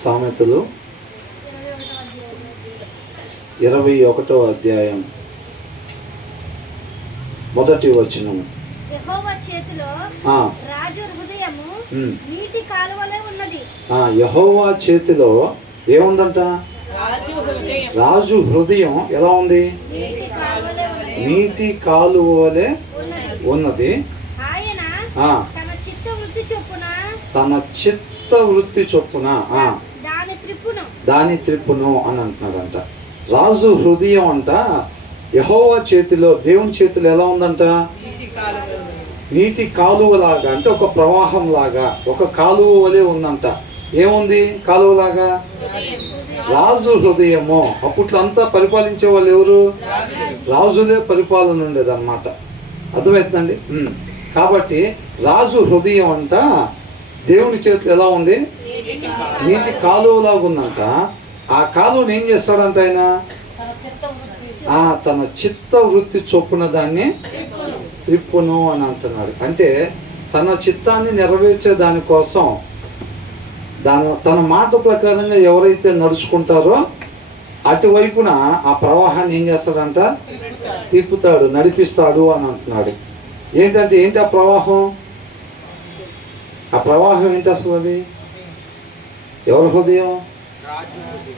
సామెతలు 21వ అధ్యాయం మొదటి వచనం. యెహోవా చేతిలో రాజు హృదయము నీటి కాలువలే ఉన్నది. యెహోవా చేతిలో ఏముందంట? రాజు హృదయం ఎలా ఉంది? నీటి కాలువలే ఉన్నది. ఆయన తన చిత్త వృత్తి చొప్పున దాని త్రిప్పును అని అంటున్నాడంట. రాజు హృదయం అంట యెహోవా చేతిలో, దేవుని చేతిలో ఎలా ఉందంట? నీటి కాలువలాగా, అంటే ఒక ప్రవాహం లాగా, ఒక కాలువ వలె ఉందంట. ఏముంది కాలువలాగా? రాజు హృదయము. అప్పట్లో అంతా పరిపాలించే వాళ్ళు ఎవరు? రాజులే పరిపాలన ఉండేది అన్నమాట. అర్థమవుతుందండి? కాబట్టి రాజు హృదయం అంట దేవుని చేతిలో ఎలా ఉంది? నీటి కాలువలాగా ఉందంట. ఆ కాలువను ఏం చేస్తాడంట ఆయన? తన చిత్త వృత్తి చొప్పున దాన్ని త్రిప్పును అని అంటున్నాడు. అంటే తన చిత్తాన్ని నెరవేర్చే దానికోసం తన మాట ప్రకారంగా ఎవరైతే నడుచుకుంటారో అటువైపున ఆ ప్రవాహాన్ని ఏం చేస్తాడంట? తిప్పుతాడు, నడిపిస్తాడు అని అంటున్నాడు. ఏంటి ఆ ప్రవాహం? ఆ ప్రవాహం ఏంటి అసలు? అది ఎవరి హృదయం?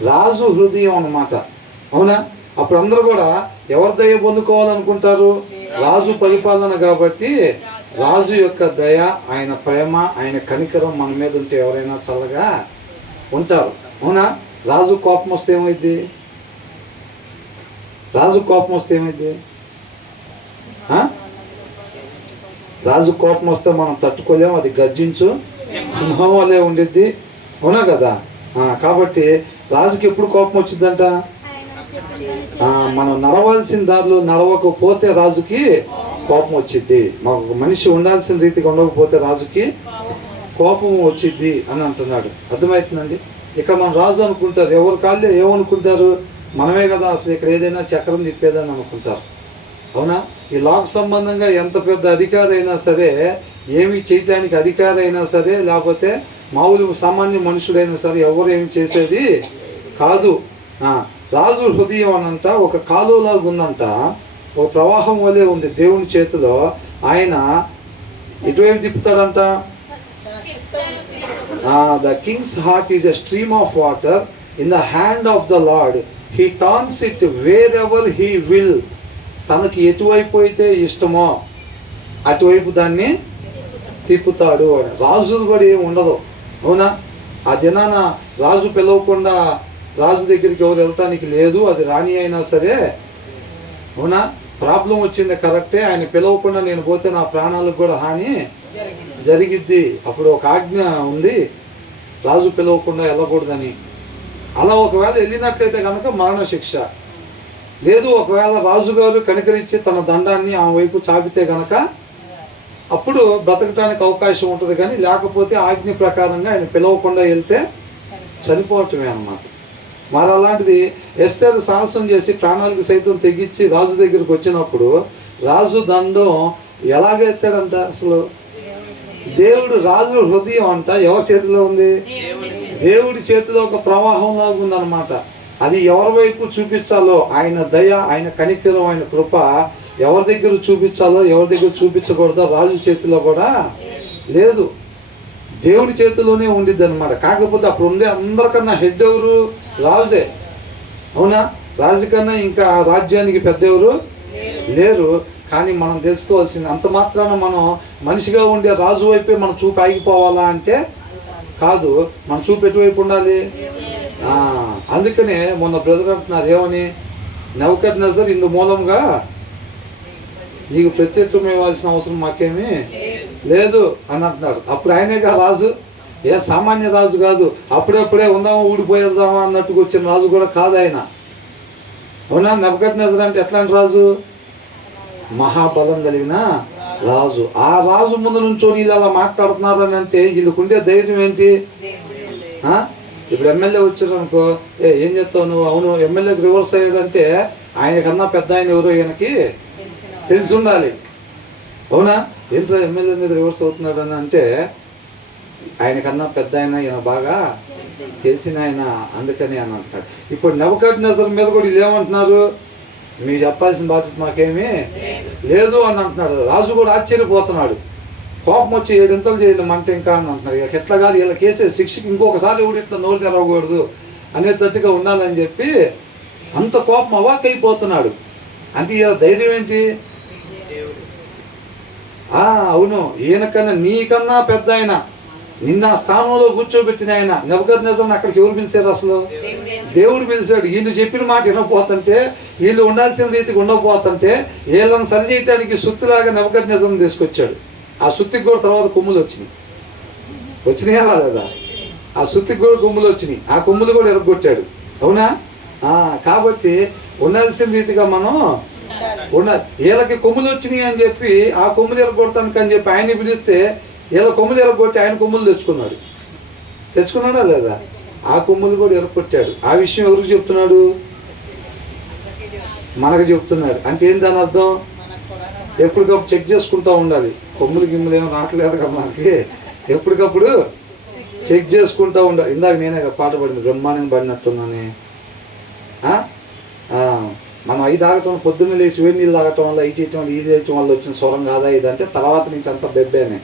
రాజు హృదయం అన్నమాట. అవునా? అప్పుడు అందరూ కూడా ఎవరి దయ పొందుకోవాలనుకుంటారు? రాజు పరిపాలన కాబట్టి రాజు యొక్క దయ, ఆయన ప్రేమ, ఆయన కనికరం మన మీద ఉంటే ఎవరైనా చల్లగా ఉంటారు. అవునా? రాజు కోపం వస్తే ఏమైంది? రాజు కోపం వస్తే మనం తట్టుకోలేము. అది గర్జించు సింహం వల్లే ఉండిద్ది. అవునా కదా? కాబట్టి రాజుకి ఎప్పుడు కోపం వచ్చిందంట? మనం నడవాల్సిన దారిలో నడవకపోతే రాజుకి కోపం వచ్చిద్ది. మాకు మనిషి ఉండాల్సిన రీతిగా ఉండకపోతే రాజుకి కోపం వచ్చిద్ది అని అంటున్నాడు. అర్థమవుతుందండి? ఇక్కడ మనం రాజు అనుకుంటారు, ఎవరి కాళ్ళు ఏమనుకుంటారు? మనమే కదా అసలు ఇక్కడ ఏదైనా చక్రం తిప్పేదని అనుకుంటారు. అవునా? ఈ లాక్ సంబంధంగా ఎంత పెద్ద అధికారి అయినా సరే, ఏమి చేయడానికి అధికారి అయినా సరే, లేకపోతే మామూలు సామాన్య మనుషుడైనా సరే ఎవరు ఏమి చేసేది కాదు. రాజు హృదయం అనంట ఒక కాలువలాగా ఉందంట, ఒక ప్రవాహం వలె ఉంది దేవుని చేతిలో. ఆయన ఎటువైపు తిప్పుతాడంట? The king's heart is a stream of water in the hand of the Lord. He turns it wherever he will. తనకి ఎటువైపు అయితే ఇష్టమో అటువైపు దాన్ని తిప్పుతాడు. రాజులు కూడా ఏమి ఉండదు. అవునా? ఆ దినాన రాజు పిలవకుండా రాజు దగ్గరికి ఎవరు వెళ్తానికి లేదు. అది రాణి అయినా సరే. అవునా? ప్రాబ్లం వచ్చింది కరెక్టే, ఆయన పిలవకుండా నేను పోతే నా ప్రాణాలకు కూడా హాని జరిగిద్ది. అప్పుడు ఒక ఆజ్ఞ ఉంది, రాజు పిలవకుండా వెళ్ళకూడదని. అలా ఒకవేళ వెళ్ళినట్లయితే కనుక మరణ శిక్ష. లేదు, ఒకవేళ రాజుగారు కనికరించి తన దండాన్ని ఆమె వైపు చాపితే కనుక అప్పుడు బ్రతకటానికి అవకాశం ఉంటుంది. కానీ లేకపోతే ఆజ్ఞ ప్రకారంగా ఆయన పిలవకుండా వెళ్తే చనిపోవటమే అన్నమాట. మరి అలాంటిది ఎస్తేర్ సాహసం చేసి ప్రాణాలకు సైతం తెగించి రాజు దగ్గరికి వచ్చినప్పుడు రాజు దండం ఎలాగెత్తాడంట? అసలు దేవుడు, రాజు హృదయం అంట ఎవరి చేతిలో ఉంది? దేవుడి చేతిలో ఒక ప్రవాహంలాగా ఉందన్నమాట. అది ఎవరి వైపు చూపించాలో, ఆయన దయ, ఆయన కనికరం, ఆయన కృప ఎవరి దగ్గర చూపించాలో, ఎవరి దగ్గర చూపించకూడదో రాజు చేతిలో కూడా లేదు, దేవుడి చేతిలోనే ఉండిద్ది అనమాట. కాకపోతే అప్పుడు ఉండే అందరికన్నా హెడ్ ఎవరు? రాజే. అవునా? రాజు కన్నా ఇంకా ఆ రాజ్యానికి పెద్ద ఎవరు లేరు. కానీ మనం తెలుసుకోవాల్సింది, అంత మాత్రాన మనం మనిషిగా ఉండే రాజు వైపే మన చూపు ఆగిపోవాలా అంటే కాదు. మన చూపు ఎటువైపు ఉండాలి? అందుకనే మొన్న బ్రదర్ అంటున్నారు, ఏమని? నెబుకద్నెజర్ ఇందు మూలంగా నీకు ప్రత్యుత్తరం ఇవ్వాల్సిన అవసరం మాకేమీ లేదు అని అంటున్నాడు. అప్పుడు ఆయనేగా రాజు, ఏ సామాన్య రాజు కాదు. అప్పుడప్పుడే ఉందామా ఊడిపోయేద్దామా అన్నట్టుకు వచ్చిన రాజు కూడా కాదు ఆయన. అవునా? నెబుకద్నెజర్ అంటే ఎట్లాంటి రాజు? మహాబలం కలిగిన రాజు. ఆ రాజు ముందు నుంచో వీళ్ళు అలా మాట్లాడుతున్నారని అంటే వీళ్ళకుండే ధైర్యం ఏంటి? ఇప్పుడు ఎమ్మెల్యే వచ్చారు అనుకో, ఏం చెప్తావు నువ్వు? అవును, ఎమ్మెల్యేకి రివర్స్ అయ్యాడంటే ఆయన కన్నా పెద్ద ఆయన ఎవరో ఈయనకి తెలిసి ఉండాలి. అవునా? ఏంటో ఎమ్మెల్యే మీద రివర్స్ అవుతున్నాడు అని అంటే ఆయన కన్నా పెద్ద ఆయన, ఈయన బాగా తెలిసిన ఆయన, అందుకని అని అంటాడు. ఇప్పుడు నెబుకద్నెజర్ మీద కూడా ఇది ఏమంటున్నారు, మీకు చెప్పాల్సిన బాధ్యత మాకేమీ లేదు అని అంటున్నాడు. రాజు కూడా ఆశ్చర్యపోతున్నాడు. కోపం వచ్చి 7 ఇంతలు చేయండి మంట ఇంకా అని అంటున్నారు. ఇక ఎట్లా కాదు, వీళ్ళ కేసే శిక్షకి ఇంకొకసారి ఎవడు ఇట్లా నోరు తెరవకూడదు అనేటట్టుగా ఉండాలని చెప్పి అంత కోపం అవాకైపోతున్నాడు. అంటే ఇలా ధైర్యం ఏంటి, అవును ఈయనకన్నా నీకన్నా పెద్ద ఆయన, నిన్న స్థానంలో కూర్చోబెట్టిన ఆయన నెబుకద్నెజర్ని అక్కడికి ఎవరు పిలిచారు, అసలు దేవుడు పిలిచాడు. వీళ్ళు చెప్పిన మాట వినకపోతుంటే, వీళ్ళు ఉండాల్సిన రీతికి ఉండకపోతుంటే వీళ్ళని సరి చేయడానికి సుత్తిలాగా నెబుకద్నెజర్ని తీసుకొచ్చాడు. ఆ సుత్తికి కూడా తర్వాత కొమ్ములు వచ్చినాయా లేదా, ఆ సుత్తికి కూడా కొమ్ములు వచ్చినాయి, ఆ కొమ్ములు కూడా ఎరగొట్టాడు. అవునా? కాబట్టి ఉండాల్సిన రీతిగా మనం ఉండాలి. వీళ్ళకి కొమ్ములు వచ్చినాయి అని చెప్పి ఆ కొమ్ములు ఎరగొడతానికి అని చెప్పి ఆయన్ని పిలిస్తే వీళ్ళ కొమ్ములు ఎరగొట్టి ఆయన కొమ్ములు తెచ్చుకున్నాడా లేదా, ఆ కొమ్ములు కూడా ఎరగొట్టాడు. ఆ విషయం ఎవరికి చెప్తున్నాడు, మనకు చెప్తున్నాడు. అంటే ఏం దాని అర్థం, ఎప్పటికప్పుడు చెక్ చేసుకుంటూ ఉండాలి. కొమ్ములు గిమ్ములు ఏమో రావట్లేదు కదా మనకి, ఎప్పటికప్పుడు చెక్ చేసుకుంటూ ఉండాలి. ఇందాక నేనే పాట పడింది, బ్రహ్మాండంగా పడినట్టున్నాను. మనం 5 తాగటం, పొద్దున్న లేచి వేడి నీళ్ళు తాగటం వల్ల, ఈ చేయటం వల్ల, ఈ చేయటం వల్ల వచ్చిన స్వరం కాదా ఇదంటే, తర్వాత నుంచి అంతా బెబ్బేనే.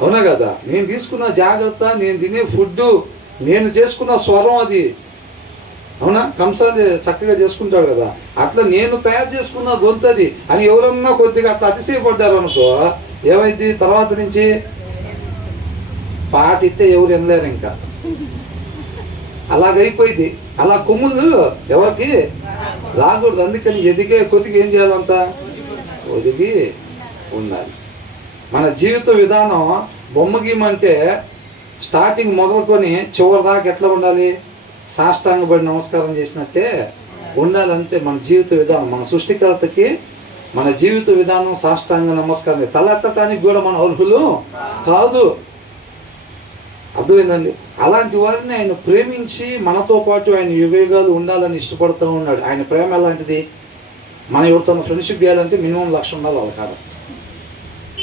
అవునా కదా? నేను తీసుకున్న జాగ్రత్త, నేను తినే ఫుడ్, నేను చేసుకున్న స్వరం అది. అవునా? కంసాలు చక్కగా చేసుకుంటాడు కదా, అట్లా నేను తయారు చేసుకున్న గొంతు అది అని ఎవరన్నా కొద్దిగా అట్లా అతిశయపడ్డారు అనుకో, ఏమైంది తర్వాత నుంచి పాట ఇస్తే ఎవరు వినలేరు ఇంకా, అలాగైపోయింది. అలా కొమ్ములు ఎవరికి రాకూడదు. అందుకని ఎదిగే కొద్దిగా ఏం చేయాలంట, ఒదిగి ఉండాలి. మన జీవిత విధానం బొమ్మ గీమంటే స్టార్టింగ్ మొదలుకొని చివరి దాకా ఎట్లా ఉండాలి, సాష్టాంగపడి నమస్కారం చేసినట్టే ఉండాలంటే మన జీవిత విధానం. మన సృష్టికర్తకి మన జీవిత విధానం సాష్టాంగ నమస్కారం. తలెత్తటానికి కూడా మన అర్హులు కాదు. అర్థమైందండి? అలాంటి వారిని ఆయన ప్రేమించి మనతో పాటు ఆయన యుగయుగాలు ఉండాలని ఇష్టపడుతూ ఉన్నాడు. ఆయన ప్రేమ ఎలాంటిది, మన ఎవరితో ఫ్రెండ్షిప్ చేయాలంటే మినిమం 1,00,000 ఉండాలి వాళ్ళ కాడ.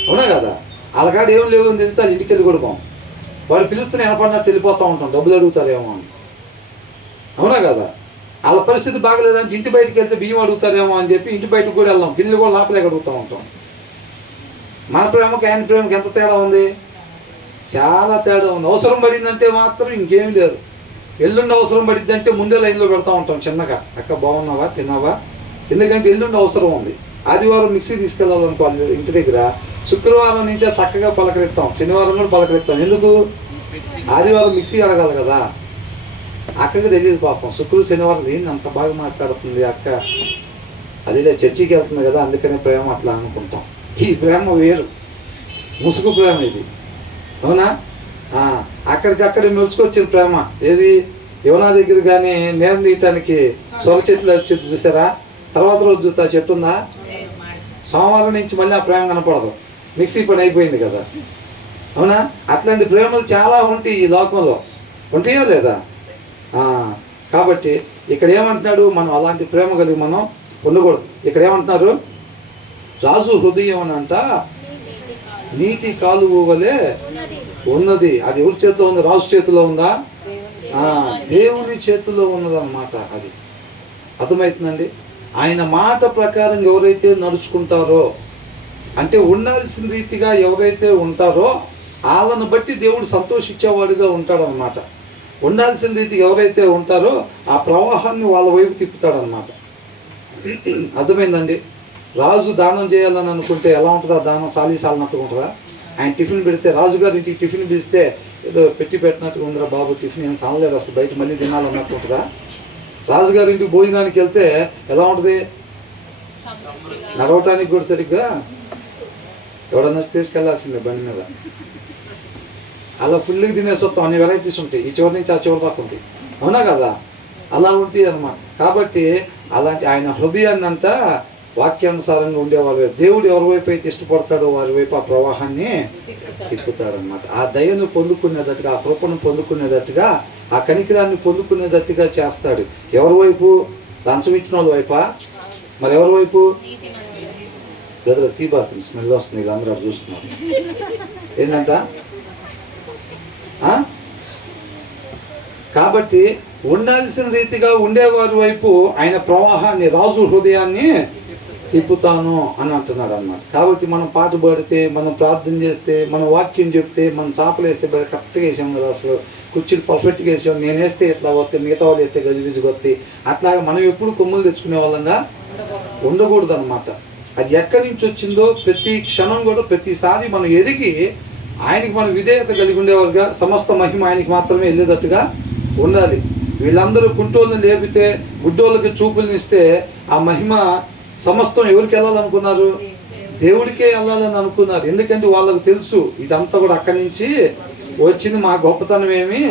అవునా కదా? వాళ్ళ కాడ ఏం లేవు అని తెలిస్తే ఇంటికి వెళ్ళి కొడుకోం. వాళ్ళు పిలుస్తున్న వినపడినట్టు వెళ్ళిపోతూ ఉంటాం, డబ్బులు అడుగుతారేమో అని. అవునా కదా? వాళ్ళ పరిస్థితి బాగలేదంటే ఇంటి బయటకు వెళ్తే బియ్యం అడుగుతారేమో అని చెప్పి ఇంటి బయటకు కూడా వెళ్దాం, బిల్లు కూడా లోపలికి అడుగుతూ ఉంటాం. మన ప్రేమకి ఆయన ప్రేమకి ఎంత తేడా ఉంది, చాలా తేడా ఉంది. అవసరం పడిందంటే మాత్రం ఇంకేమీ లేదు. ఎల్లుండి అవసరం పడిద్ది అంటే ముందే లైన్లో పెడతా ఉంటాం చిన్నగా, అక్క బాగున్నావా, తిన్నావా, ఎందుకంటే ఎల్లుండి అవసరం ఉంది. ఆదివారం మిక్సీ తీసుకెళ్ళాలనుకోవాలి ఇంటి దగ్గర, శుక్రవారం నుంచే చక్కగా పలకరిస్తాం, శనివారం కూడా పలకరిస్తాం. ఎందుకు, ఆదివారం మిక్సీ అడగాలి కదా. అక్కకి తెలియదు పాపం, శనివారం ఏంది అంత బాగా మాట్లాడుతుంది అక్క, అదేలే చర్చికి వెళ్తుంది కదా అందుకనే ప్రేమ అట్లా అనుకుంటాం. ఈ ప్రేమ వేరు, ముసుగు ప్రేమ ఇది. అవునా? అక్కడికక్కడే మెలుచుకొచ్చిన ప్రేమ ఏది, యోనా దగ్గర కానీ నీరు నీయటానికి సొర చెట్లు వచ్చి చూసారా, తర్వాత రోజు చూస్తా చెట్టు ఉందా, సోమవారం నుంచి మళ్ళీ ఆ ప్రేమ కనపడదు, మిక్సీ పని అయిపోయింది కదా. అవునా? అట్లాంటి ప్రేమలు చాలా ఉంటాయి ఈ లోకంలో, ఉంటాయో లేదా? కాబట్టి ఇక్కడ ఏమంటున్నాడు, మనం అలాంటి ప్రేమ కలిగి మనం ఉండకూడదు. ఇక్కడ ఏమంటున్నారు, రాజు హృదయం అని అంట నీటి కాలువ వలె ఉన్నది. అది ఎవరి చేతిలో ఉంది, రాజు చేతిలో ఉందా, దేవుని చేతిలో ఉన్నదన్నమాట. అది అర్థమవుతుందండి. ఆయన మాట ప్రకారం ఎవరైతే నడుచుకుంటారో, అంటే ఉండాల్సిన రీతిగా ఎవరైతే ఉంటారో వాళ్ళను బట్టి దేవుడు సంతోషించేవాడిగా ఉంటాడనమాట. ఉండాల్సిన రీతికి ఎవరైతే ఉంటారో ఆ ప్రవాహాన్ని వాళ్ళ వైపు తిప్పుతాడనమాట. అర్థమైందండి. రాజు దానం చేయాలని అనుకుంటే ఎలా ఉంటుందా దానం, సాలినట్టుగా ఉంటుందా? ఆయన టిఫిన్ పెడితే, రాజుగారి ఇంటికి టిఫిన్ పిలిస్తే ఏదో పెట్టినట్టుగా ఉందిరా బాబు, టిఫిన్ ఏం సాలలేదు అసలు, బయట మళ్ళీ తినాలన్నట్టు ఉంటుందా? రాజుగారి ఇంటికి భోజనానికి వెళ్తే ఎలా ఉంటుంది, నడవటానికి కూడా సరిగ్గా ఎవడన్నా తీసుకెళ్లాల్సిందే బండి మీద. అలా ఫుల్గా తినేసి వస్తాం, అన్ని వెరైటీస్ ఉంటాయి, ఈ చివరి నుంచి ఆ చివరి దాకా ఉంటాయి. అవునా కదా? అలా ఉంటాయి అన్నమాట. కాబట్టి అలాంటి ఆయన హృదయాన్ని అంతా వాక్యానుసారంగా ఉండేవాళ్ళు. దేవుడు ఎవరి వైపు అయితే ఇష్టపడతాడో వారి వైపు ఆ ప్రవాహాన్ని తిప్పుతాడనమాట. ఆ దయను పొందుకునేటట్టుగా, ఆ కృపను పొందుకునేటట్టుగా, ఆ కనికరాన్ని పొందుకునేటట్టుగా చేస్తాడు. ఎవరి వైపు, లంచం ఇచ్చిన వాళ్ళ వైపా, మరి ఎవరి వైపు? తీబాతుంది, స్మెల్ వస్తుంది, అందరూ చూస్తున్నారు. ఏంటంట ఆ? కాబట్టి ఉండాల్సిన రీతిగా ఉండేవారి వైపు ఆయన ప్రవాహాన్ని, రాజు హృదయాన్ని తిప్పుతాను అని అంటున్నాడు అన్నమాట. కాబట్టి మనం పాట పాడితే, మనం ప్రార్థన చేస్తే, మన వాక్యం చెప్తే, మనం చాపలు వేస్తే కరెక్ట్గా వేసాం కదా, అసలు కుర్చీలు పర్ఫెక్ట్గా వేసాం, నేను వేస్తే ఇట్లా వస్తే, మిగతా వాళ్ళు వేస్తే గజిబిజి కొత్తి, అట్లాగా మనం ఎప్పుడు కొమ్ములు తెచ్చుకునే వాళ్ళంగా ఉండకూడదు అనమాట. అది ఎక్కడి నుంచి వచ్చిందో ప్రతి క్షణం కూడా, ప్రతిసారి మనం ఎదిగి ఆయనకి మనం విధేయత కలిగి ఉండేవారుగా, సమస్త మహిమ ఆయనకి మాత్రమే వెళ్ళేటట్టుగా ఉండాలి. వీళ్ళందరూ కుంటోళ్ళని లేపితే, గుడ్డోళ్ళకి చూపులనిస్తే ఆ మహిమ సమస్తం ఎవరికి వెళ్ళాలనుకున్నారు? దేవుడికే వెళ్ళాలని అనుకున్నారు. ఎందుకంటే వాళ్ళకు తెలుసు ఇదంతా కూడా అక్కడి నుంచి వచ్చింది, మా గొప్పతనం ఏమీ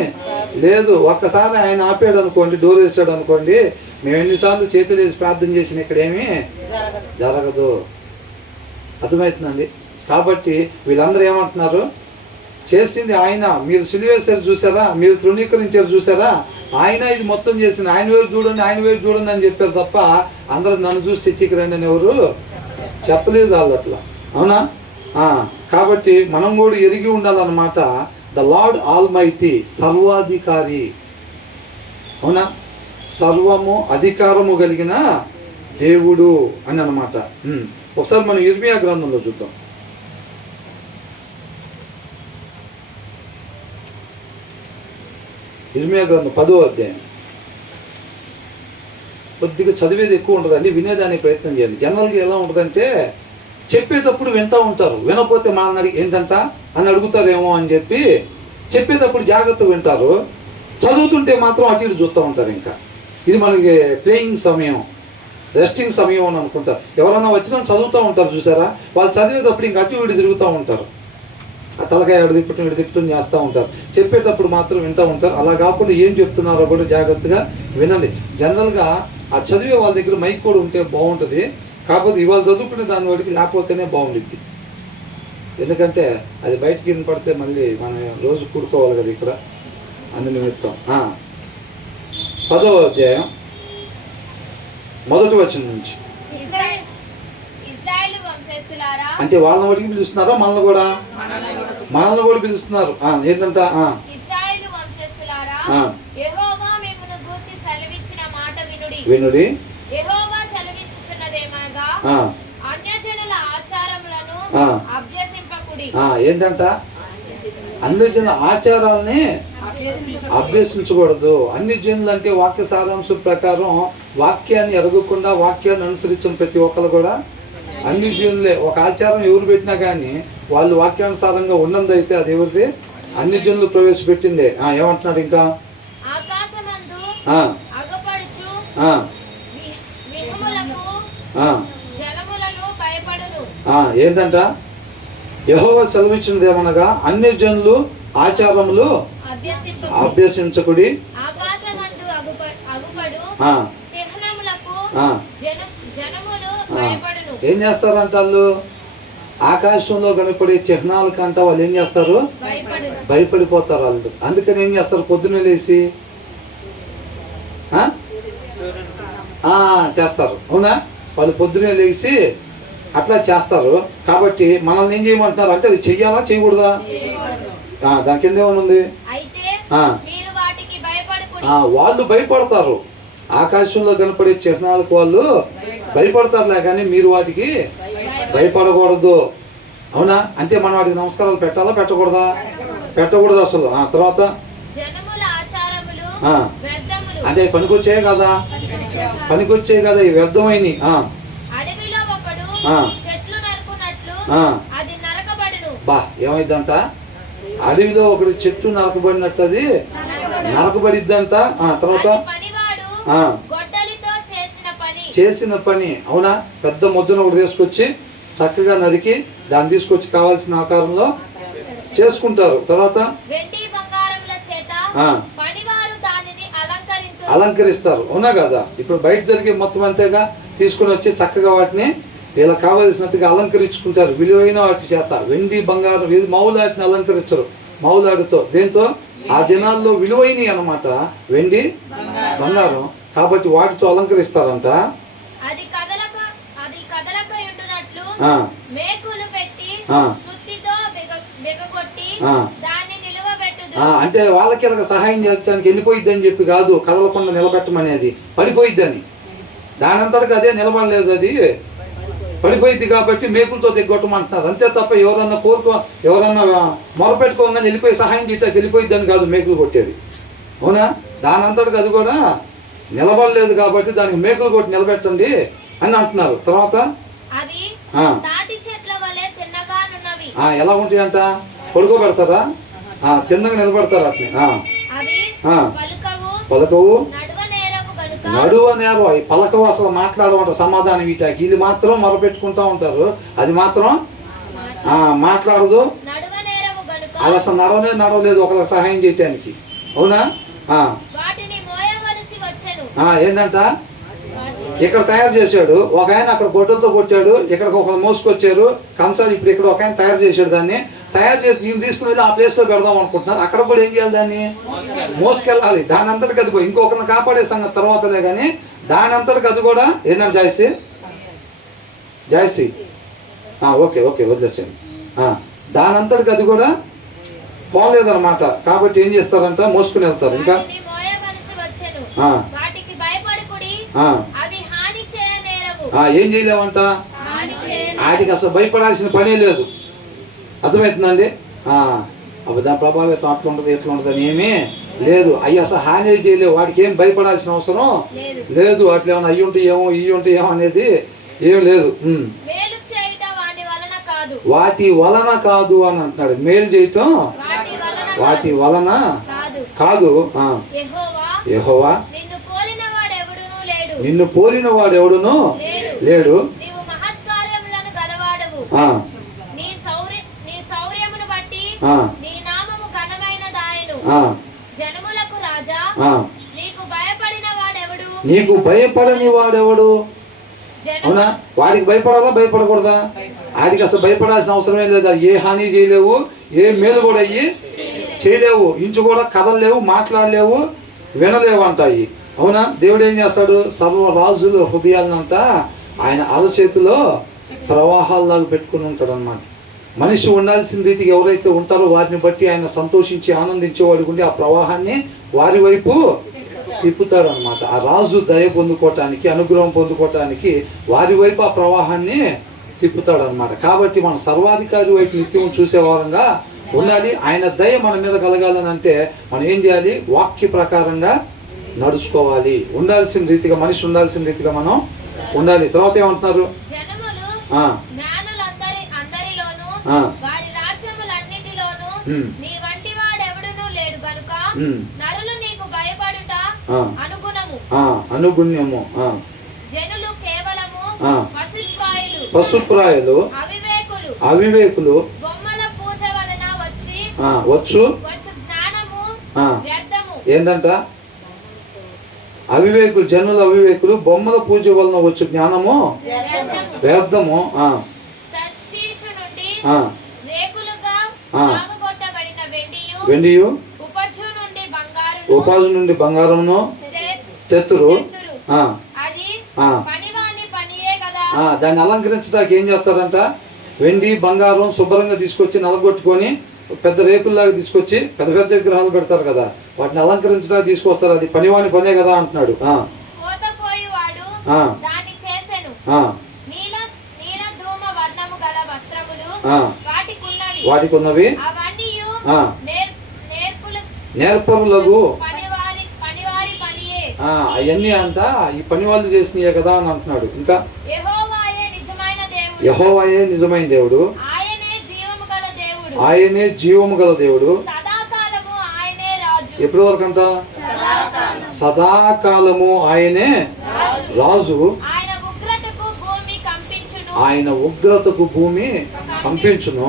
లేదు. ఒక్కసారి ఆయన ఆపాడు అనుకోండి, డోర్ వేసాడు అనుకోండి, మేము ఎన్నిసార్లు చేతులు వేసి ప్రార్థన చేసిన ఇక్కడ ఏమీ జరగదు. అర్థమవుతుందండి? కాబట్టి వీళ్ళందరూ ఏమంటున్నారు? చేసింది ఆయన, మీరు సిలువేశారు చూసారా, మీరు తృణీకరించారు చూసారా, ఆయన ఇది మొత్తం చేసింది, ఆయన వైపు చూడండి, ఆయన వైపు చూడండి అని చెప్పారు తప్ప అందరూ నన్ను చూసి చర్చికి రండి అని ఎవరు చెప్పలేదు వాళ్ళు అట్లా. అవునా? కాబట్టి మనం కూడా ఎరిగి ఉండాలన్నమాట. ద లార్డ్ ఆల్ మైటీ, సర్వాధికారి. అవునా? సర్వము అధికారము కలిగిన దేవుడు అని అన్నమాట. ఒకసారి మనం ఇర్మియా గ్రంథంలో చూద్దాం. ఇర్మియా గ్రంథం 10వ అధ్యాయం. కొద్దిగా చదివేది ఎక్కువ ఉంటుందండి, వినేదానికి ప్రయత్నం చేయాలి. జనరల్గా ఎలా ఉంటుందంటే చెప్పేటప్పుడు వింటూ ఉంటారు, వినకపోతే మనల్ని అడిగి ఏంటంట అని అడుగుతారేమో అని చెప్పి చెప్పేటప్పుడు జాగ్రత్తగా వింటారు, చదువుతుంటే మాత్రం అటు ఇటు చూస్తూ ఉంటారు. ఇంకా ఇది మనకి ప్లేయింగ్ సమయం, రెస్టింగ్ సమయం అని అనుకుంటారు. ఎవరన్నా వచ్చినా చదువుతూ ఉంటారు చూసారా, వాళ్ళు చదివేటప్పుడు ఇంకా అటు ఇటు తిరుగుతూ ఉంటారు, ఆ తలకాయ ఎడు తిప్పటం చేస్తూ ఉంటారు. చెప్పేటప్పుడు మాత్రం వింటూ ఉంటారు. అలా కాకుండా ఏం చెప్తున్నారో కూడా జాగ్రత్తగా వినండి. జనరల్గా ఆ చదివే వాళ్ళ దగ్గర మైక్ కూడా ఉంటే బాగుంటుంది. కాకపోతే ఇవాళ చదువుకునే దాని వాడికి లేకపోతేనే బాగుంటుంది. ఎందుకంటే అది బయటకి వినపడితే మళ్ళీ మనం రోజు కూడుకోవాలి కదా ఇక్కడ, అందు నిమిత్తం. 10వ అధ్యాయం 1వ వచనం నుంచి. అంటే వాళ్ళని వాటికి పిలుస్తున్నారా? మనల్ని కూడా పిలుస్తున్నారు. ఏంటంట? వినుడి. ఏంటంట? అన్ని జనుల ఆచారాలని అభ్యసించకూడదు. అన్ని జనులు అంటే వాక్య సారాంశం ప్రకారం వాక్యాన్ని ఎరగకుండా వాక్యాన్ని అనుసరించిన ప్రతి ఒక్కరు కూడా అన్ని జనులే. ఒక ఆచారం ఎవరు పెట్టినా కానీ వాళ్ళు వాక్యానుసారంగా ఉన్నదైతే అది ఎవరిది? అన్ని జనులు ప్రవేశపెట్టిందే. ఏమంటున్నాడు ఇంకా? ఏంటంట? యెహోవా సెలవిచ్చినది ఏమనగా అన్ని జనులు ఆచారములు అభ్యసించకుడి. ఏం చేస్తారంట వాళ్ళు? ఆకాశంలో కనపడే చిహ్నాల కంట వాళ్ళు ఏం చేస్తారు? భయపడిపోతారు వాళ్ళు. అందుకని ఏం చేస్తారు? పొద్దున్నే లేచి చేస్తారు. అవునా? వాళ్ళు పొద్దున్నే లేచి అట్లా చేస్తారు. కాబట్టి మనల్ని ఏం చేయమంటున్నారు అంటే అది చెయ్యాలా చేయకూడదా? దాని కింద ఏమనుంది? వాళ్ళు భయపడతారు. ఆకాశంలో కనపడే చిహ్నాలకు వాళ్ళు భయపడతారులే కానీ మీరు వాటికి భయపడకూడదు. అవునా? అంటే మనం వాటికి నమస్కారాలు పెట్టాలా పెట్టకూడదా? పెట్టకూడదు అసలు. తర్వాత అంటే పనికొచ్చాయి కదా, పనికొచ్చాయి కదా, ఈ వ్యర్థమైనవి. బా ఏమైందంట? అడవిలో ఒకటి చెట్టు నరకబడినట్టు అది నరకబడిద్దంట. తర్వాత చేసిన పని. అవునా? పెద్ద ముద్దను ఒకటి తీసుకొచ్చి చక్కగా నరికి దాన్ని తీసుకొచ్చి కావాల్సిన ఆకారంలో చేసుకుంటారు. తర్వాత అలంకరిస్తారు. అవునా కదా? ఇప్పుడు బయట జరిగే మొత్తం అంతేగా, తీసుకుని వచ్చి చక్కగా వాటిని వీళ్ళకి కావలసినట్టుగా అలంకరించుకుంటారు. విలువైన వాటి చేత వెండి బంగారం మౌలాటిని అలంకరించరు. మౌలాడితో దేంతో? ఆ దినాల్లో విలువైనవి అన్నమాట, వెండి బంగారం. కాబట్టి వాటితో అలంకరిస్తారంట. అంటే వాళ్ళకి ఇలా సహాయం చేయడానికి వెళ్ళిపోయిద్ది అని చెప్పి కాదు, కదలకుండా నిలబెట్టమనేది, పడిపోయిద్దని. దానంతటికి అదే నిలబడలేదు, అది పడిపోయిద్ది కాబట్టి మేకులతో దిగ్గొట్టమంటున్నారు అంతే తప్ప ఎవరన్నా మొరపెట్టుకోగానే వెళ్ళిపోయి సహాయం చేయడానికి వెళ్ళిపోయిద్దని కాదు మేకులు కొట్టేది. అవునా? దానంతటికి అది కూడా నిలబడలేదు కాబట్టి దానికి మేకులు కొట్టి నిలబెట్టండి అని అంటున్నారు. తర్వాత ఎలా ఉంటాయంట? పడుకోబెడతారా? తిన్నగా నిలబెడతారా? అట్లా పలకవు, నడువ నేరం. ఈ పలకవు అసలు మాట్లాడమంట సమాధానం వీటాకి. ఇది మాత్రం మొరపెట్టుకుంటా ఉంటారు, అది మాత్రం మాట్లాడదు. అది అసలు నడవలేదు ఒకరికి సహాయం చేయటానికి. అవునా? ఏంటంట? ఇక్కడ తయారు చేశాడు ఒక ఆయన, అక్కడ గొడ్డలతో కొట్టాడు, ఇక్కడికి ఒకరు మోసుకొచ్చారు కంచాలు. ఇప్పుడు ఇక్కడ ఒక ఆయన తయారు చేశాడు, దాన్ని తయారు చేసి దీన్ని తీసుకుని వెళ్ళి ఆ ప్లేస్లో పెడదాం అనుకుంటున్నారు. అక్కడ కూడా ఏం చేయాలి? దాన్ని మోసుకెళ్ళాలి. దాని అంతటికి అది ఇంకొకరిని కాపాడే సంగతి తర్వాతలే, కానీ దాని అంతటికి అది కూడా ఏంటంటే జాయిసీ ఓకే వదిలేసాను. దాని అంతటికి అది కూడా పోలేదన్నమాట. కాబట్టి ఏం చేస్తారంట? మోసుకుని వెళ్తారు. ఇంకా ఏం చేయలేమంట? వాటికి అసలు భయపడాల్సిన పనే లేదు. అర్థమవుతుందండి? అప్పుడు దాని ప్రభావితం అట్లా ఉంటుంది ఎట్లా ఉంటుంది అని ఏమీ లేదు. అవి అసలు హాని చేయలేవు, వాటికి ఏం భయపడాల్సిన అవసరం లేదు. అట్లా ఏమైనా అయ్యి ఉంటే ఏమో ఇవి ఉంటే ఏమో అనేది ఏం లేదు. వాటి వలన కాదు అని అంటున్నాడు. మేలు చేయటం వాటి వలన కాదు. యెహోవా నిన్ను పోలిన వాడు ఎవడును లేడు. నీకు భయపడని వాడెవడు? అవునా? వాడికి భయపడాలా భయపడకూడదా? వాడికి అసలు భయపడాల్సిన అవసరమే లేదా. ఏ హాని చేయలేవు, ఏ మేలు కూడా అయ్యి చేయలేవు, ఇంచు కూడా కదలలేవు, మాట్లాడలేవు, వినలేవు అంటాయి. అవునా? దేవుడు ఏం చేస్తాడు? సర్వరాజుల హృదయాలంతా ఆయన అరచేతిలో ప్రవాహాల్లాగా పెట్టుకుని ఉంటాడు అన్నమాట. మనిషి ఉండాల్సిన రీతికి ఎవరైతే ఉంటారో వారిని బట్టి ఆయన సంతోషించి ఆనందించేవాడు ఉండి ఆ ప్రవాహాన్ని వారి వైపు తిప్పుతాడు అనమాట. ఆ రాజు దయ పొందుకోవటానికి, అనుగ్రహం పొందుకోవటానికి వారి వైపు ఆ ప్రవాహాన్ని తిప్పుతాడు అనమాట. కాబట్టి మనం సర్వాధికారి వైపు నిత్యం చూసేవారంగా ఉండాలి. ఆయన దయ మన మీద కలగాలని అంటే మనం ఏం చేయాలి? వాక్య ప్రకారంగా నడుచుకోవాలి. ఉండాల్సిన రీతిగా మనిషి ఉండాల్సిన రీతిగా మనం ఉండాలి. తర్వాత ఏమంటున్నారు? అనుగుణ్యము. పశుప్రాయులు అవివేకులు వచ్చు. ఏంటంట? అవివేకులు, జనులు అవివేకులు, బొమ్మల పూజ వలన వచ్చు జ్ఞానము వ్యర్థము. వెండియు ఉపాజు నుండి బంగారమును తెత్తురు. దాన్ని అలంకరించడానికి ఏం చేస్తారంట? వెండి బంగారం శుభ్రంగా తీసుకొచ్చి నలగొట్టుకొని పెద్ద రేకుల్లాగా తీసుకొచ్చి పెద్ద పెద్ద విగ్రహాలు పెడతారు కదా, వాటిని అలంకరించడానికి తీసుకొస్తారు. అది పనివాని పనే కదా అంటున్నాడు. వాటికి ఉన్నవి నేర్పరులకు అవన్నీ అంట ఈ పని వాళ్ళు చేసినయే కదా అని అంటున్నాడు. ఇంకా యెహోవాయే నిజమైన దేవుడు, ఆయనే జీవము గల దేవుడు. ఎప్పటి వరకు అంట? సదాకాలము ఆయనే రాజు. ఆయన ఉగ్రతకు భూమి కంపించును.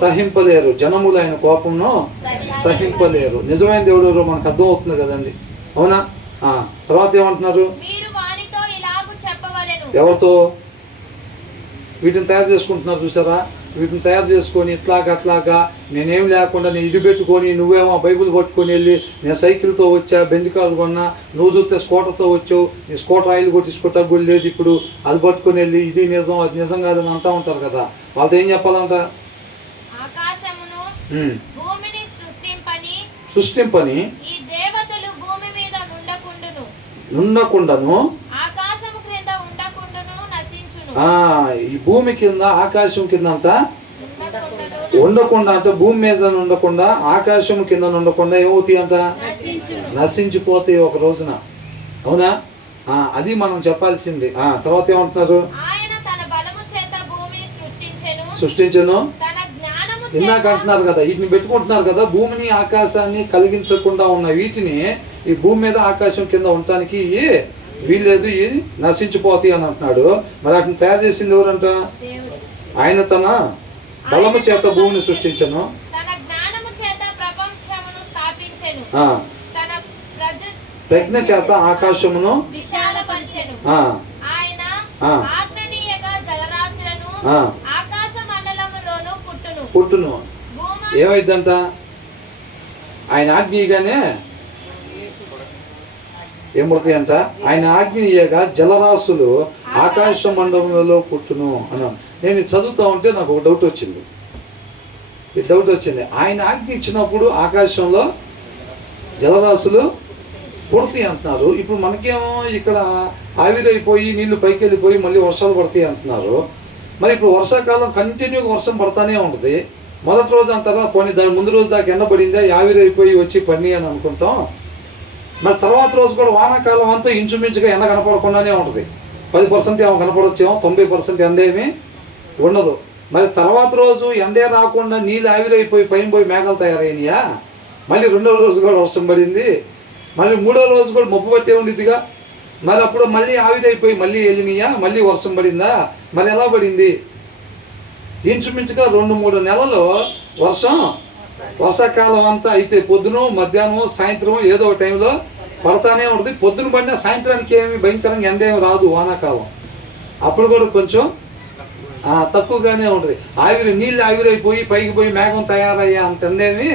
సహింపలేరు. జనములు ఆయన కోపమును సహింపలేరు. నిజమైన దేవుడు మనకు అర్థం అవుతుంది కదండి. అవునా? తర్వాత ఏమంటున్నారు? ఎవరితో వీటిని తయారు చేసుకుంటున్నారు చూసారా? వీటిని తయారు చేసుకొని ఇట్లాగా నేనేం లేకుండా నేను ఇది పెట్టుకొని, నువ్వేమో బైబుల్ పట్టుకొని వెళ్ళి నేను సైకిల్తో వచ్చా, బెంజ్ కార్లు కొన్నా, నువ్వు చూస్తే స్కూటర్తో వచ్చావు, నీ స్కూటర్ ఆయిల్ కొట్టించుకోవటం కూడా లేదు ఇప్పుడు, అది పట్టుకొని వెళ్ళి ఇది నిజం అది నిజం కాదని అంటూ ఉంటారు కదా. వాళ్ళతో ఏం చెప్పాలంట? ఆకాశమును భూమిని సృష్టింపని ఈ దేవతలు భూమి మీద నుండకుండను ఆకాశము క్రింద ఉండకుండును నశించును. ఈ భూమి కింద ఆకాశం కింద అంట ఉండకుండా, అంటే భూమి మీద ఉండకుండా ఆకాశం కింద ఉండకుండా ఏమవుతాయి అంట? నశించిపోతాయి ఒక రోజున. అవునా? అది మనం చెప్పాల్సింది. తర్వాత ఏమంటున్నారు? సృష్టించను. ఇందాక అంటున్నారు కదా, వీటిని పెట్టుకుంటున్నారు కదా, భూమిని ఆకాశాన్ని కలిగించకుండా ఉన్న వీటిని ఈ భూమి మీద ఆకాశం కింద ఉండటానికి వీల్లేదు, నశించిపోతాయి అని అంటున్నాడు. మరి వాటిని తయారు చేసింది ఎవరంట? ఆయన తన బలము చేత భూమిని సృష్టించను, ప్రజ్ఞ చేత ఆకాశమును పుట్టును. ఏమైందంట? ఆయన ఆజ్ఞగానే ఏం పుడతాయంట? ఆయన ఆజ్ఞగా జలరాశులు ఆకాశ మండలంలో పుట్టును అన్నాను. నేను చదువుతా ఉంటే నాకు ఒక డౌట్ వచ్చింది. ఆయన ఆజ్ఞ ఇచ్చినప్పుడు ఆకాశంలో జలరాశులు పుడతాయి అంటున్నారు. ఇప్పుడు మనకేమో ఇక్కడ ఆవిరైపోయి నీళ్లు పైకి వెళ్ళిపోయి మళ్ళీ వర్షాలు పడతాయి అంటున్నారు. మరి ఇప్పుడు వర్షాకాలం కంటిన్యూగా వర్షం పడతానే ఉంటుంది. మొదటి రోజు అంటారా, పోనీ దాని ముందు రోజు దాకా ఎండ పడిందా, ఆవిరైపోయి వచ్చి పని అని అనుకుంటాం. మరి తర్వాత రోజు కూడా వానాకాలం అంతా ఇంచుమించుగా ఎండ కనపడకుండానే ఉంటుంది. 10% ఏమో కనపడొచ్చేమో, 90% ఎండ ఏమీ ఉండదు. మరి తర్వాత రోజు ఎండే రాకుండా నీళ్ళు ఆవిరైపోయి పైన పోయి మేఘాలు తయారైనయా? మళ్ళీ రెండో రోజు కూడా వర్షం పడింది, మళ్ళీ మూడో రోజు కూడా మబ్బు పట్టే ఉండిద్దిగా. మరి అప్పుడు మళ్ళీ ఆవిరైపోయి మళ్ళీ వెళ్ళినయా? మళ్ళీ వర్షం పడిందా? మరి ఎలా పడింది? ఇంచుమించుగా 2-3 నెలలు వర్షాకాలం అంతా అయితే పొద్దున, మధ్యాహ్నం, సాయంత్రం ఏదో ఒక టైంలో పడతానే ఉంటుంది. పొద్దున పడినా సాయంత్రానికి ఏమి భయంకరంగా ఎండ ఏమి రాదు. వానాకాలం అప్పుడు కూడా కొంచెం తక్కువగానే ఉంటుంది. నీళ్ళు ఆవిరైపోయి పైకి పోయి మేఘం తయారయ్యా అంత ఎండేమి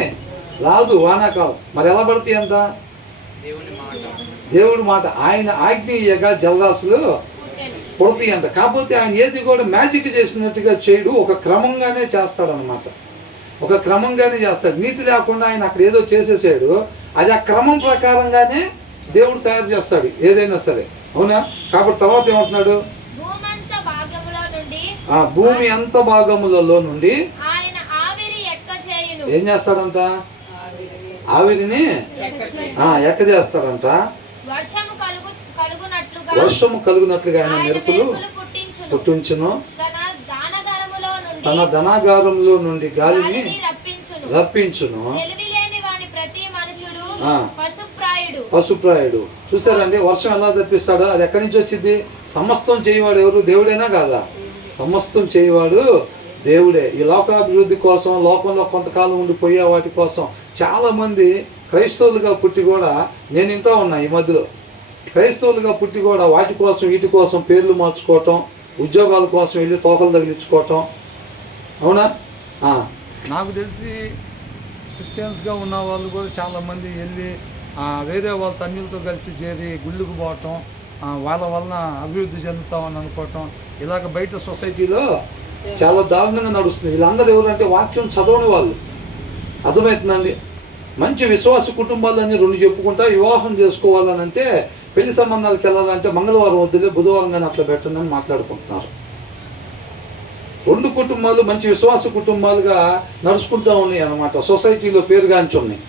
రాదు వానాకాలం. మరి ఎలా పడుతాయి అంత? దేవుడి మాట. ఆయన ఆజ్ఞగా జలరాశులు పుడతాయి అంట. కాకపోతే ఆయన ఏది కూడా మ్యాజిక్ చేసినట్టుగా చేయడు, ఒక క్రమంగానే చేస్తాడనమాట. ఒక క్రమంగానే చేస్తాడు. నీతి లేకుండా ఆయన అక్కడ ఏదో చేసేసాడు, అది ఆ క్రమం ప్రకారంగానే దేవుడు తయారు చేస్తాడు ఏదైనా సరే. అవునా? కాబట్టి తర్వాత ఏమంటున్నాడు? భూమి అంత భాగములలో నుండి ఏం చేస్తాడంట? ఆవిరిని ఎక్క చేస్తాడంట. వర్షము కలుగునట్లుగా ఆయన మెరుపులు పుట్టించును, తన ధనాగారంలో నుండి గాలిని రప్పించును. పశుప్రాయుడు. చూసారండి వర్షం ఎలా తెప్పిస్తాడో? అది ఎక్కడి నుంచి వచ్చింది? సమస్తం చేయవాడు ఎవరు? దేవుడేనా కాదా? సమస్తం చేయవాడు దేవుడే. ఈ లోకాభివృద్ధి కోసం, లోకంలో కొంతకాలం ఉండిపోయే వాటి కోసం చాలా మంది క్రైస్తవులుగా పుట్టి కూడా, నేను ఇంత ఉన్నా ఈ మధ్యలో, క్రైస్తవులుగా పుట్టి కూడా వాటి కోసం వీటి కోసం పేర్లు మార్చుకోవటం, ఉద్యోగాల కోసం వెళ్ళి తోకలు తగిలించుకోవటం. అవునా? నాకు తెలిసి క్రిస్టియన్స్గా ఉన్న వాళ్ళు కూడా చాలామంది వెళ్ళి వేరే వాళ్ళ అన్యులతో కలిసి చేరి గుళ్ళకు పోవటం, వాళ్ళ వలన అభివృద్ధి చెందుతామని అనుకోవటం, ఇలాగ బయట సొసైటీలో చాలా దారుణంగా నడుస్తుంది. వీళ్ళందరూ ఎవరంటే వాక్యం చదవని వాళ్ళు. అర్థమవుతుందండి? మంచి విశ్వాస కుటుంబాలన్నీ 2 చెప్పుకుంటా వివాహం చేసుకోవాలని అంటే, పెళ్లి సంబంధాలకు వెళ్ళాలంటే మంగళవారం వద్దులే బుధవారం కానీ అట్లా పెట్టండి అని మాట్లాడుకుంటున్నారు. 2 కుటుంబాలు మంచి విశ్వాస కుటుంబాలుగా నడుచుకుంటూ ఉన్నాయి అన్నమాట. సొసైటీలో పేరుగాంచి ఉన్నాయి.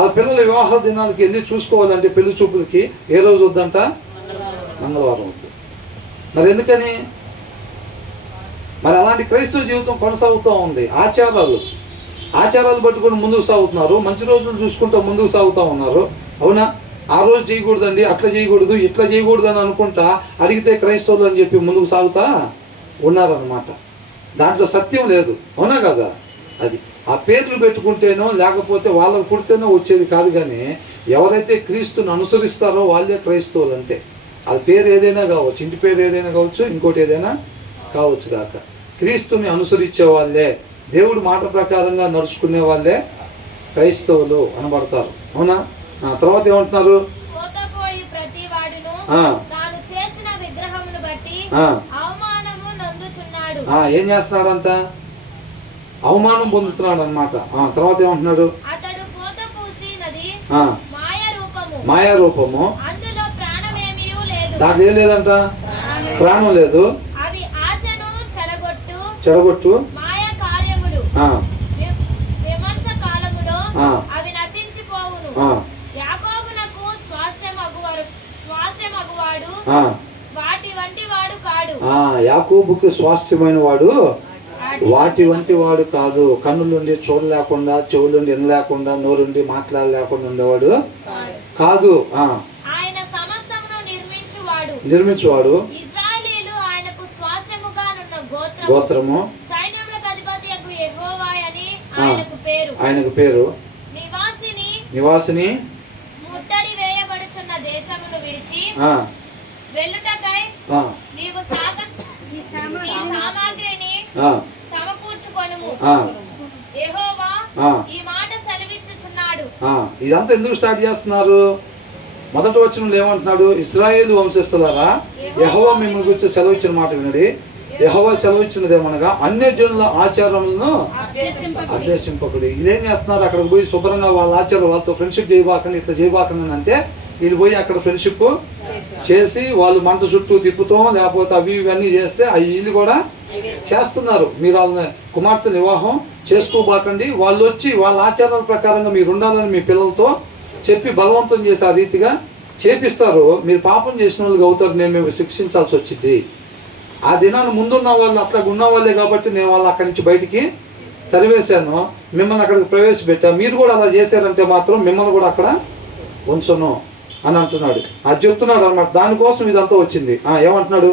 ఆ పిల్లల వివాహ దినాలకి వెళ్ళి చూసుకోవాలంటే పెళ్లి చూపులకి ఏ రోజు వద్దంట? మంగళవారం వద్దు. మరి ఎందుకని? మరి అలాంటి క్రైస్తవ జీవితం కొనసాగుతూ ఉంది. ఆచారాలు పట్టుకుని ముందుకు సాగుతున్నారు. మంచి రోజులు చూసుకుంటూ ముందుకు సాగుతూ ఉన్నారు. అవునా? ఆ రోజు చేయకూడదండి, అట్లా చేయకూడదు, ఇట్లా చేయకూడదు అని అనుకుంటా అడిగితే క్రైస్తవులు అని చెప్పి ముందుకు సాగుతా ఉన్నారన్నమాట. దాంట్లో సత్యం లేదు. అవునా కదా? అది ఆ పేర్లు పెట్టుకుంటేనో లేకపోతే వాళ్ళకు పుడితేనో వచ్చేది కాదు. కానీ ఎవరైతే క్రీస్తుని అనుసరిస్తారో వాళ్ళే క్రైస్తవులు అంతే. ఆ పేరు ఏదైనా కావచ్చు, ఇంటి పేరు ఏదైనా కావచ్చు, ఇంకోటి ఏదైనా కావచ్చు కాక, క్రీస్తుని అనుసరించే వాళ్ళే, దేవుడి మాట ప్రకారంగా నడుచుకునే వాళ్ళే క్రైస్తవులు అనబడతారు. అవునా? తర్వాత ఏమంటున్నారు? ఏం చేస్తున్నాడంట? అవమానం పొందుతున్నాడు అనమాట. తర్వాత ఏమంటున్నాడు? అతడు కోత పూసినది మాయా రూపము, అందులో ప్రాణమేమీ లేదు. దాంట్లో ఏం లేదంట? ప్రాణం లేదు. అవి ఆశను చెడగొట్టు మాయా కార్యములు, విమర్శ కాలములో అవి నశించిపోవును. యాకోబునకు స్వాస్యమగువాడు వాటి వంటి వాడు కాడు. యాకోబుకు స్వాస్థ్యమైన వాడు వాటి వంటి వాడు కాదు. కన్నులుండి చూడలేకుండా, చెవులుండి వినలేకుండా, నోరుండి మాట్లాడలేకుండా ఉండేవాడు కాదు. ఆయన సమస్తమును నిర్మించువాడు. ఇశ్రాయేలీయులు ఆయనకు స్వాస్యముగానున్న గోత్రము, సైన్యములకు అధిపతియగు యెహోవా అని ఆయనకు పేరు. నివాసిని ముట్టడి వేయబడుచున్న దేశమును విడిచి వెళ్ళుటకై నీవు సామాగ్రిని సమకూర్చుకొనుము. యెహోవా ఈ మాట సెలవిచ్చుచున్నాడు. ఇదంతా ఎందుకు స్టార్ట్ చేస్తున్నారు? మొదటి వచనంలో ఏమంటున్నాడు? ఇశ్రాయేలు వంశస్థులారా, యెహోవా మిమ్మల్ని గురించి సెలవిచ్చిన మాట వినండి. యెహోవా సెలవిచ్చినదేమనగా అన్యజనుల ఆచారములను అభ్యసింపకుడి. ఇదేం చేస్తున్నారు? అక్కడికి పోయి శుభ్రంగా వాళ్ళ ఆచారం, వాళ్ళతో ఫ్రెండ్షిప్ చేయబాకండి, ఇట్లా చేయబాకండి అంటే వీళ్ళు పోయి అక్కడ ఫ్రెండ్షిప్ చేసి వాళ్ళు మంట చుట్టూ తిప్పుతాం, లేకపోతే అవి ఇవన్నీ చేస్తే అవి వీళ్ళు కూడా చేస్తున్నారు. మీరు వాళ్ళని కుమార్తె వివాహం చేసుకోబాకండి, వాళ్ళు వచ్చి వాళ్ళ ఆచారాల ప్రకారంగా మీరు ఉండాలని మీ పిల్లలతో చెప్పి బలవంతం చేసి ఆ రీతిగా చేపిస్తారు. మీరు పాపం చేసిన వాళ్ళకి అవుతారు, నేను మేము శిక్షించాల్సి వచ్చింది. ఆ దినాన్ని ముందున్న వాళ్ళు అట్లా ఉన్న వాళ్ళే కాబట్టి నేను వాళ్ళు అక్కడి నుంచి బయటికి తరివేశాను, మిమ్మల్ని అక్కడికి ప్రవేశపెట్టాను. మీరు కూడా అలా చేశారంటే మాత్రం మిమ్మల్ని కూడా అక్కడ ఉంచను అని అంటున్నాడు. అది చెప్తున్నాడు అన్నమాట. దానికోసం ఇదంతా వచ్చింది. ఏమంటున్నాడు?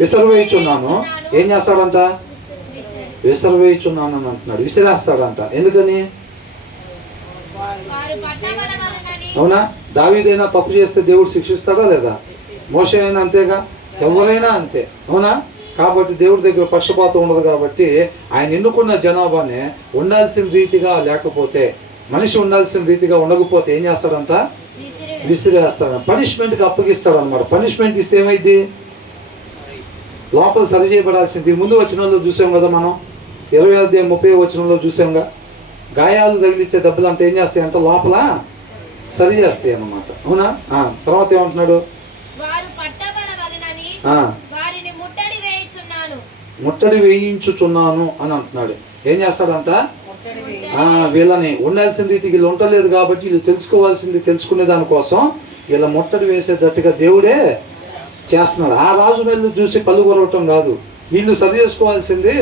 విసర్వేయుచున్నాను. ఏం చేస్తాడంట? విసర్వేయుచున్నాను అని అంటున్నాడు. విసిరేస్తాడంట. ఎందుకని? అవునా? దావీదైనా తప్పు చేస్తే దేవుడు శిక్షిస్తాడా లేదా? మోషే అయినా అంతేగా, ఎవరైనా అంతే. అవునా? కాబట్టి దేవుడి దగ్గర పక్షపాతం ఉండదు. కాబట్టి ఆయన ఎన్నుకున్న జనాభానే ఉండాల్సిన రీతిగా లేకపోతే, మనిషి ఉండాల్సిన రీతిగా ఉండకపోతే ఏం చేస్తాడంట? విసిరేస్తాడు. పనిష్మెంట్కి అప్పగిస్తాడు అనమాట. పనిష్మెంట్ ఇస్తే ఏమైంది? లోపల సరి చేయబడాల్సింది. ముందు వచనంలో చూసాం కదా మనం, 20-30 వచనంలో చూసాంగా. గాయాలు తగిలిచ్చే దెబ్బలు అంటే ఏం చేస్తాయి అంటే లోపల సరి చేస్తాయి అన్నమాట. అవునా? తర్వాత ఏమంటున్నాడు? ముట్టడి వేయించుచున్నాను అని అంటున్నాడు. ఏం చేస్తాడంట? వీళ్ళని ఉండాల్సిన రీతికి వీళ్ళు ఉండలేదు కాబట్టి వీళ్ళు తెలుసుకోవాల్సింది తెలుసుకునే దానికోసం వీళ్ళ ముట్టడి వేసేటట్టుగా దేవుడే చేస్తున్నాడు. ఆ రాజు నెలలు చూసి పళ్ళు కొరవటం కాదు, వీళ్ళు సరి చేసుకోవాల్సింది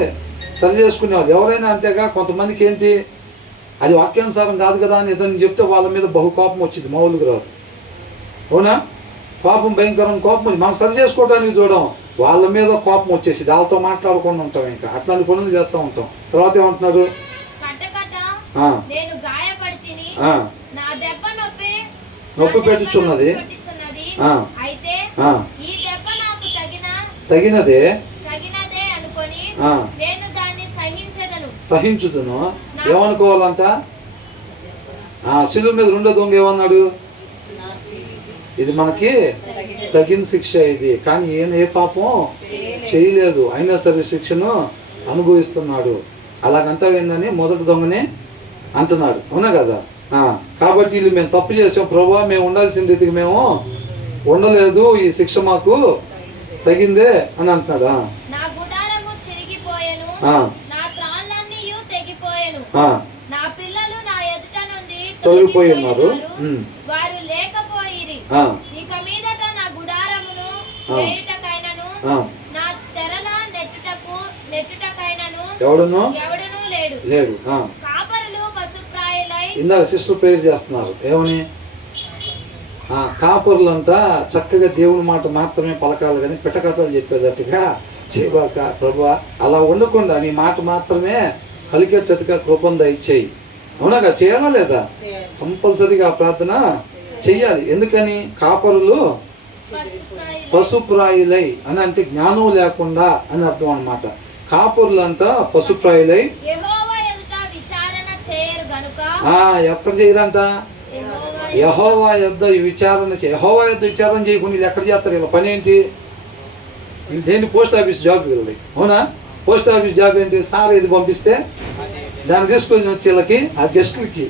సరి చేసుకునేవాళ్ళు. ఎవరైనా అంతేగా. కొంతమందికి ఏంటి, అది వాక్యానుసారం కాదు కదా అని ఏదైనా చెప్తే వాళ్ళ మీద బహు కోపం వచ్చింది, మామూలుగా రాదు. అవునా? కోపం, భయంకరం కోపం. మనం సరి చేసుకోవడానికి చూడడం, వాళ్ళ మీద కోపం వచ్చేసి వాళ్ళతో మాట్లాడకుండా ఉంటాం. ఇంకా అట్లాంటి పనులు చేస్తూ ఉంటాం. తర్వాత ఏమంటున్నారు? నొప్పి పెట్టుచున్నది, తగినదే సహించుదును. ఏమనుకోవాలంట? శిలువ మీద రెండో దొంగ ఏమన్నాడు? ఇది మనకి తగిన శిక్ష ఇది, కానీ ఏ పాపం చేయలేదు, అయినా సరే శిక్షను అనుభవిస్తున్నాడు. అలాగంతా ఏందని మొదటి దొంగనే అంటున్నాడు. అవునా కదా? కాబట్టి వీళ్ళు మేము తప్పు చేసాం ప్రభువా, మేము ఉండాల్సిన రీతికి మేము ఉండలేదు, ఈ శిక్ష మాకు తగిందే అని అంటున్నాడు. తొలగిపోయి ఉన్నారు. ఎవడును లేడు. ఇందాక సిస్టర్ ప్రేయర్ చేస్తున్నారు. ఏమని? కాపరులంతా చక్కగా దేవుని మాట మాత్రమే పలకాలి, కానీ పిట్టకథలు చెప్పేటట్టుగా చేయబాక ప్రభువా, అలా ఉండకుండా నీ మాట మాత్రమే పలికేటట్టుగా కృపను దయచేయి. అవునాగా? చేయాలా లేదా? కంపల్సరీగా ప్రార్థన చెయ్యాలి. ఎందుకని? కాపరులు పశుప్రాయులై అని అంటే జ్ఞానం లేకుండా అని అర్థం అనమాట. కాపరులంతా పశుప్రాయులై ఎక్కడ చేయరంట? యెహోవా యొద్ద ఈ విచారణ యెహోవా యొద్ద విచారణ చేయకుండా వీళ్ళు ఎక్కడ చేస్తారు? ఇలా పని ఏంటి? వీళ్ళు దేని పోస్ట్ ఆఫీస్ జాబ్ వీళ్ళది, అవునా? పోస్ట్ ఆఫీస్ జాబ్ ఏంటి? సార్ ఇది పంపిస్తే దాన్ని తీసుకొని వచ్చి వీళ్ళకి, ఆ గెస్టులకి,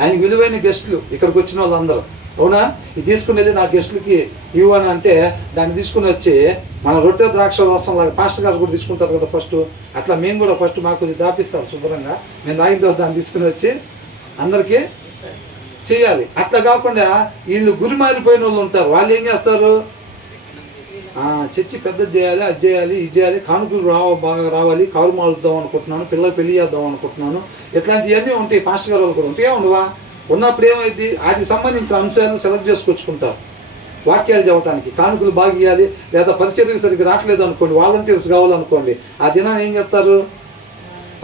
ఆయన విలువైన గెస్టులు ఇక్కడికి వచ్చిన వాళ్ళందరూ, అవునా? ఇది తీసుకుని వెళ్ళి నా గెస్టులకి ఇవ్వని అంటే దాన్ని తీసుకుని వచ్చి మన రొట్టె ద్రాక్ష రసం లాగా పాస్టర్ గారు కూడా తీసుకుంటారు కదా ఫస్ట్, అట్లా మేము కూడా ఫస్ట్ మాకు దాపిస్తాం శుభ్రంగా, మేము తాగిన తర్వాత దాన్ని తీసుకుని వచ్చి అందరికీ చేయాలి. అట్లా కాకుండా వీళ్ళు గురి మారిపోయిన వాళ్ళు ఉంటారు. వాళ్ళు ఏం చేస్తారు? చర్చి పెద్దది చేయాలి, అది చేయాలి, ఇది చేయాలి, కానుకలు బాగా రావాలి, కారు మాలుద్దాం అనుకుంటున్నాను, పిల్లలు పెళ్లి చేద్దాం అనుకుంటున్నాను, ఇట్లాంటివన్నీ ఉంటాయి. పాస్టర్ గారు వాళ్ళు కూడా ఉంటాయి, ఉండవా? ఉన్నప్పుడు ఏమైంది? వాటికి సంబంధించిన అంశాలను సెలెక్ట్ చేసుకొచ్చుకుంటారు వాక్యాలు చెప్పడానికి. కానుకలు బాగా ఇవ్వాలి, లేదా పరిచర్యలు సరిగ్గా రావట్లేదు అనుకోండి, వాలంటీర్స్ కావాలనుకోండి, ఆ దినాన్ని ఏం చేస్తారు?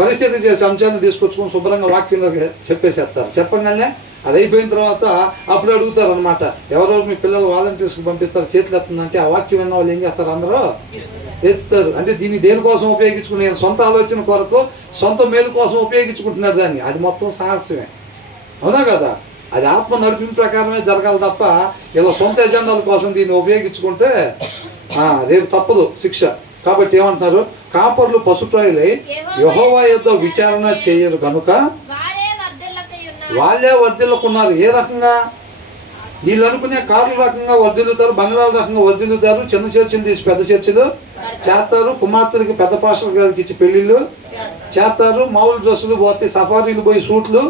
పరిచర్య చేసే అంశాలను తీసుకొచ్చుకొని శుభ్రంగా వాక్యంలో చెప్పేసేస్తారు. చెప్పగానే అది అయిపోయిన తర్వాత అప్పుడు అడుగుతారు అనమాట, ఎవరెవరు మీ పిల్లలు వాలంటీర్స్కి పంపిస్తారు, చేతులు ఎత్తుందంటే ఆ వాక్యం విన్న వాళ్ళు ఏం చేస్తారు? అందరూ ఎత్తుతారు. అంటే దీన్ని దేనికోసం ఉపయోగించుకునే? సొంత ఆలోచన కొరకు, సొంత మేలు కోసం ఉపయోగించుకుంటున్నారు దాన్ని. అది మొత్తం సాహసమే, అవునా కదా? అది ఆత్మ నడిపిన ప్రకారమే జరగాలి తప్ప ఇలా సొంత ఎజెండాల కోసం దీన్ని ఉపయోగించుకుంటే రేపు తప్పదు శిక్ష. కాబట్టి ఏమంటున్నారు? కాపర్లు పశుప్రాయులై యెహోవా యొద్ద విచారణ చేయరు కనుక వాళ్ళే వర్ధిల్లకున్నారు. ఏ రకంగా? వీళ్ళు అనుకునే కార్ల రకంగా వర్ధిల్లుతారు, బంగ్లాల రకంగా వర్ధిల్లుతారు, చిన్న చర్చలు తీసి పెద్ద చర్చలు చేస్తారు, కుమార్తెలకి పెద్ద పాస్టర్ గారికి ఇచ్చి పెళ్లిళ్ళు చేస్తారు, మామూలు డ్రెస్సులు పోతాయి, సఫారీలు పోయి సూట్లు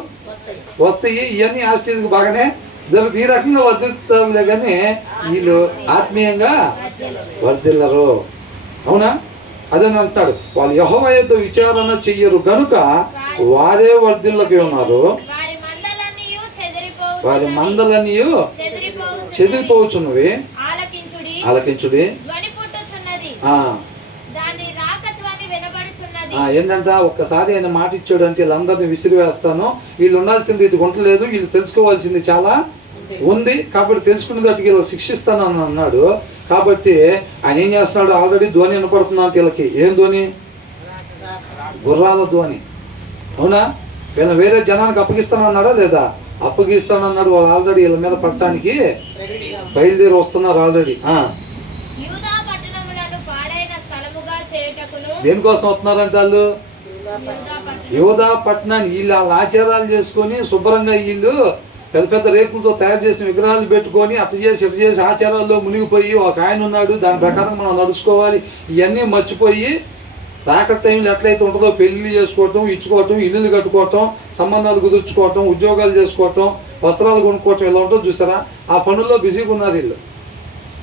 వస్తాయి, ఇవన్నీ ఆస్ట్రీలకు బాగానే జరుగుతుంది. ఈ రకంగా వర్ధిల్లుతారులే కానీ వీళ్ళు ఆత్మీయంగా వర్ధిల్లరు, అవునా? అదని అంటాడు, వాళ్ళు యెహోవా యొద్ద విచారణ చెయ్యరు గనుక వారే వర్ధిల్లకి ఉన్నారు, వారి మందలన్నీ చెదిరిపోవచ్చున్నవి, ఆలకించుడి. ఏంటంట? ఒక్కసారి ఆయన మాట ఇచ్చాడు అంటే వీళ్ళందరినీ విసిరివేస్తాను, వీళ్ళు ఉండాల్సింది ఇది గుంటలేదు, వీళ్ళు తెలుసుకోవాల్సింది చాలా ఉంది, కాబట్టి తెలుసుకునే దానికి వీళ్ళు శిక్షిస్తాను అని అన్నాడు. కాబట్టి ఆయన ఏం చేస్తున్నాడు? ఆల్రెడీ ధ్వని వినపడుతుంది అంటే వీళ్ళకి. ఏం ధ్వని? గుర్రాల ధ్వని, అవునా? వీళ్ళ వేరే జనానికి అప్పగిస్తానన్నారా లేదా? అప్పగిస్తానన్నాడు. వాళ్ళు ఆల్రెడీ వీళ్ళ మీద పట్టడానికి బయలుదేరి వస్తున్నారు ఆల్రెడీ. దేనికోసం వస్తున్నారంటే వాళ్ళు యూదా పట్టణాన్ని వీళ్ళు వాళ్ళ ఆచారాలు చేసుకొని శుభ్రంగా వీళ్ళు పెద్ద పెద్ద రేకులతో తయారు చేసిన విగ్రహాలు పెట్టుకొని అట్లా చేసి ఇట్లా చేసి ఆచారాల్లో మునిగిపోయి ఒక ఆయన ఉన్నాడు, దాని ప్రకారం మనం నడుచుకోవాలి, ఇవన్నీ మర్చిపోయి రాకట్ టైంలో ఎట్లయితే ఉంటుందో పెళ్లి చేసుకోవటం, ఇచ్చుకోవటం, ఇల్లులు కట్టుకోవటం, సంబంధాలు కుదుర్చుకోవటం, ఉద్యోగాలు చేసుకోవటం, వస్త్రాలు కొనుక్కోవటం, ఇలా ఉంటుంది చూసారా? ఆ పనుల్లో బిజీగా ఉన్నారు వీళ్ళు.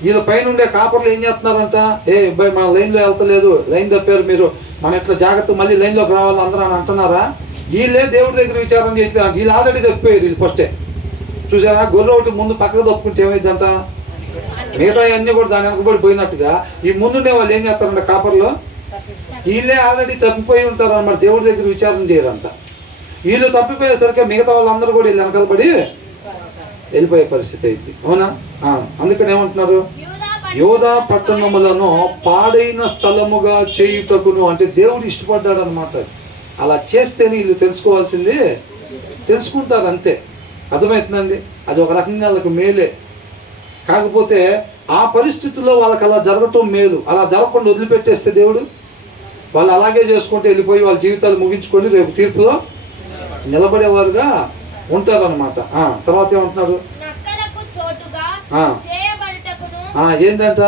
వీళ్ళ పైన ఉండే కాపర్లు ఏం చేస్తున్నారంట? అబ్బాయి మన లైన్లో వెళ్తలేదు, లైన్ తప్పారు మీరు, మన ఇట్లా జాగ్రత్త మళ్ళీ లైన్లోకి రావాలి అందరూ అని అంటున్నారా? వీళ్ళే దేవుడి దగ్గర విచారం చేయట్లేదు, వీళ్ళు ఆల్రెడీ తప్పిపోయారు. వీళ్ళు ఫస్టే చూసారా? గొర్రె ఒకటి ముందు పక్కకు తప్పుకుంటే ఏమైందంట? మిగతా అన్నీ కూడా దాని వెనకబడి పోయినట్టుగా ఈ ముందుండే వాళ్ళు ఏం చేస్తారంట? కాపర్లు వీళ్ళే ఆల్రెడీ తప్పిపోయి ఉంటారు అన్నమాట, దేవుడి దగ్గర విచారణ చేయరంట. వీళ్ళు తప్పిపోయేసరికి మిగతా వాళ్ళందరూ కూడా వీళ్ళు వెనకలబడి వెళ్ళిపోయే పరిస్థితి అయింది, అవునా? అందుకని ఏమంటున్నారు? యోధా పట్టణములను పాడైన స్థలముగా చేయుటకును, అంటే దేవుడు ఇష్టపడ్డాడు అనమాట. అలా చేస్తేనే వీళ్ళు తెలుసుకోవాల్సింది తెలుసుకుంటారు, అంతే. అర్థమవుతుందండి? అది ఒక రకంగా వాళ్ళకి మేలే. కాకపోతే ఆ పరిస్థితుల్లో వాళ్ళకి అలా జరగటం మేలు. అలా జరగకుండా వదిలిపెట్టేస్తే దేవుడు వాళ్ళు అలాగే చేసుకుంటూ వెళ్ళిపోయి వాళ్ళ జీవితాలు ముగించుకొని రేపు తీర్పులో నిలబడేవారుగా ఉంటారన్నమాట. తర్వాత ఏమంటున్నారు? ఏంటంట?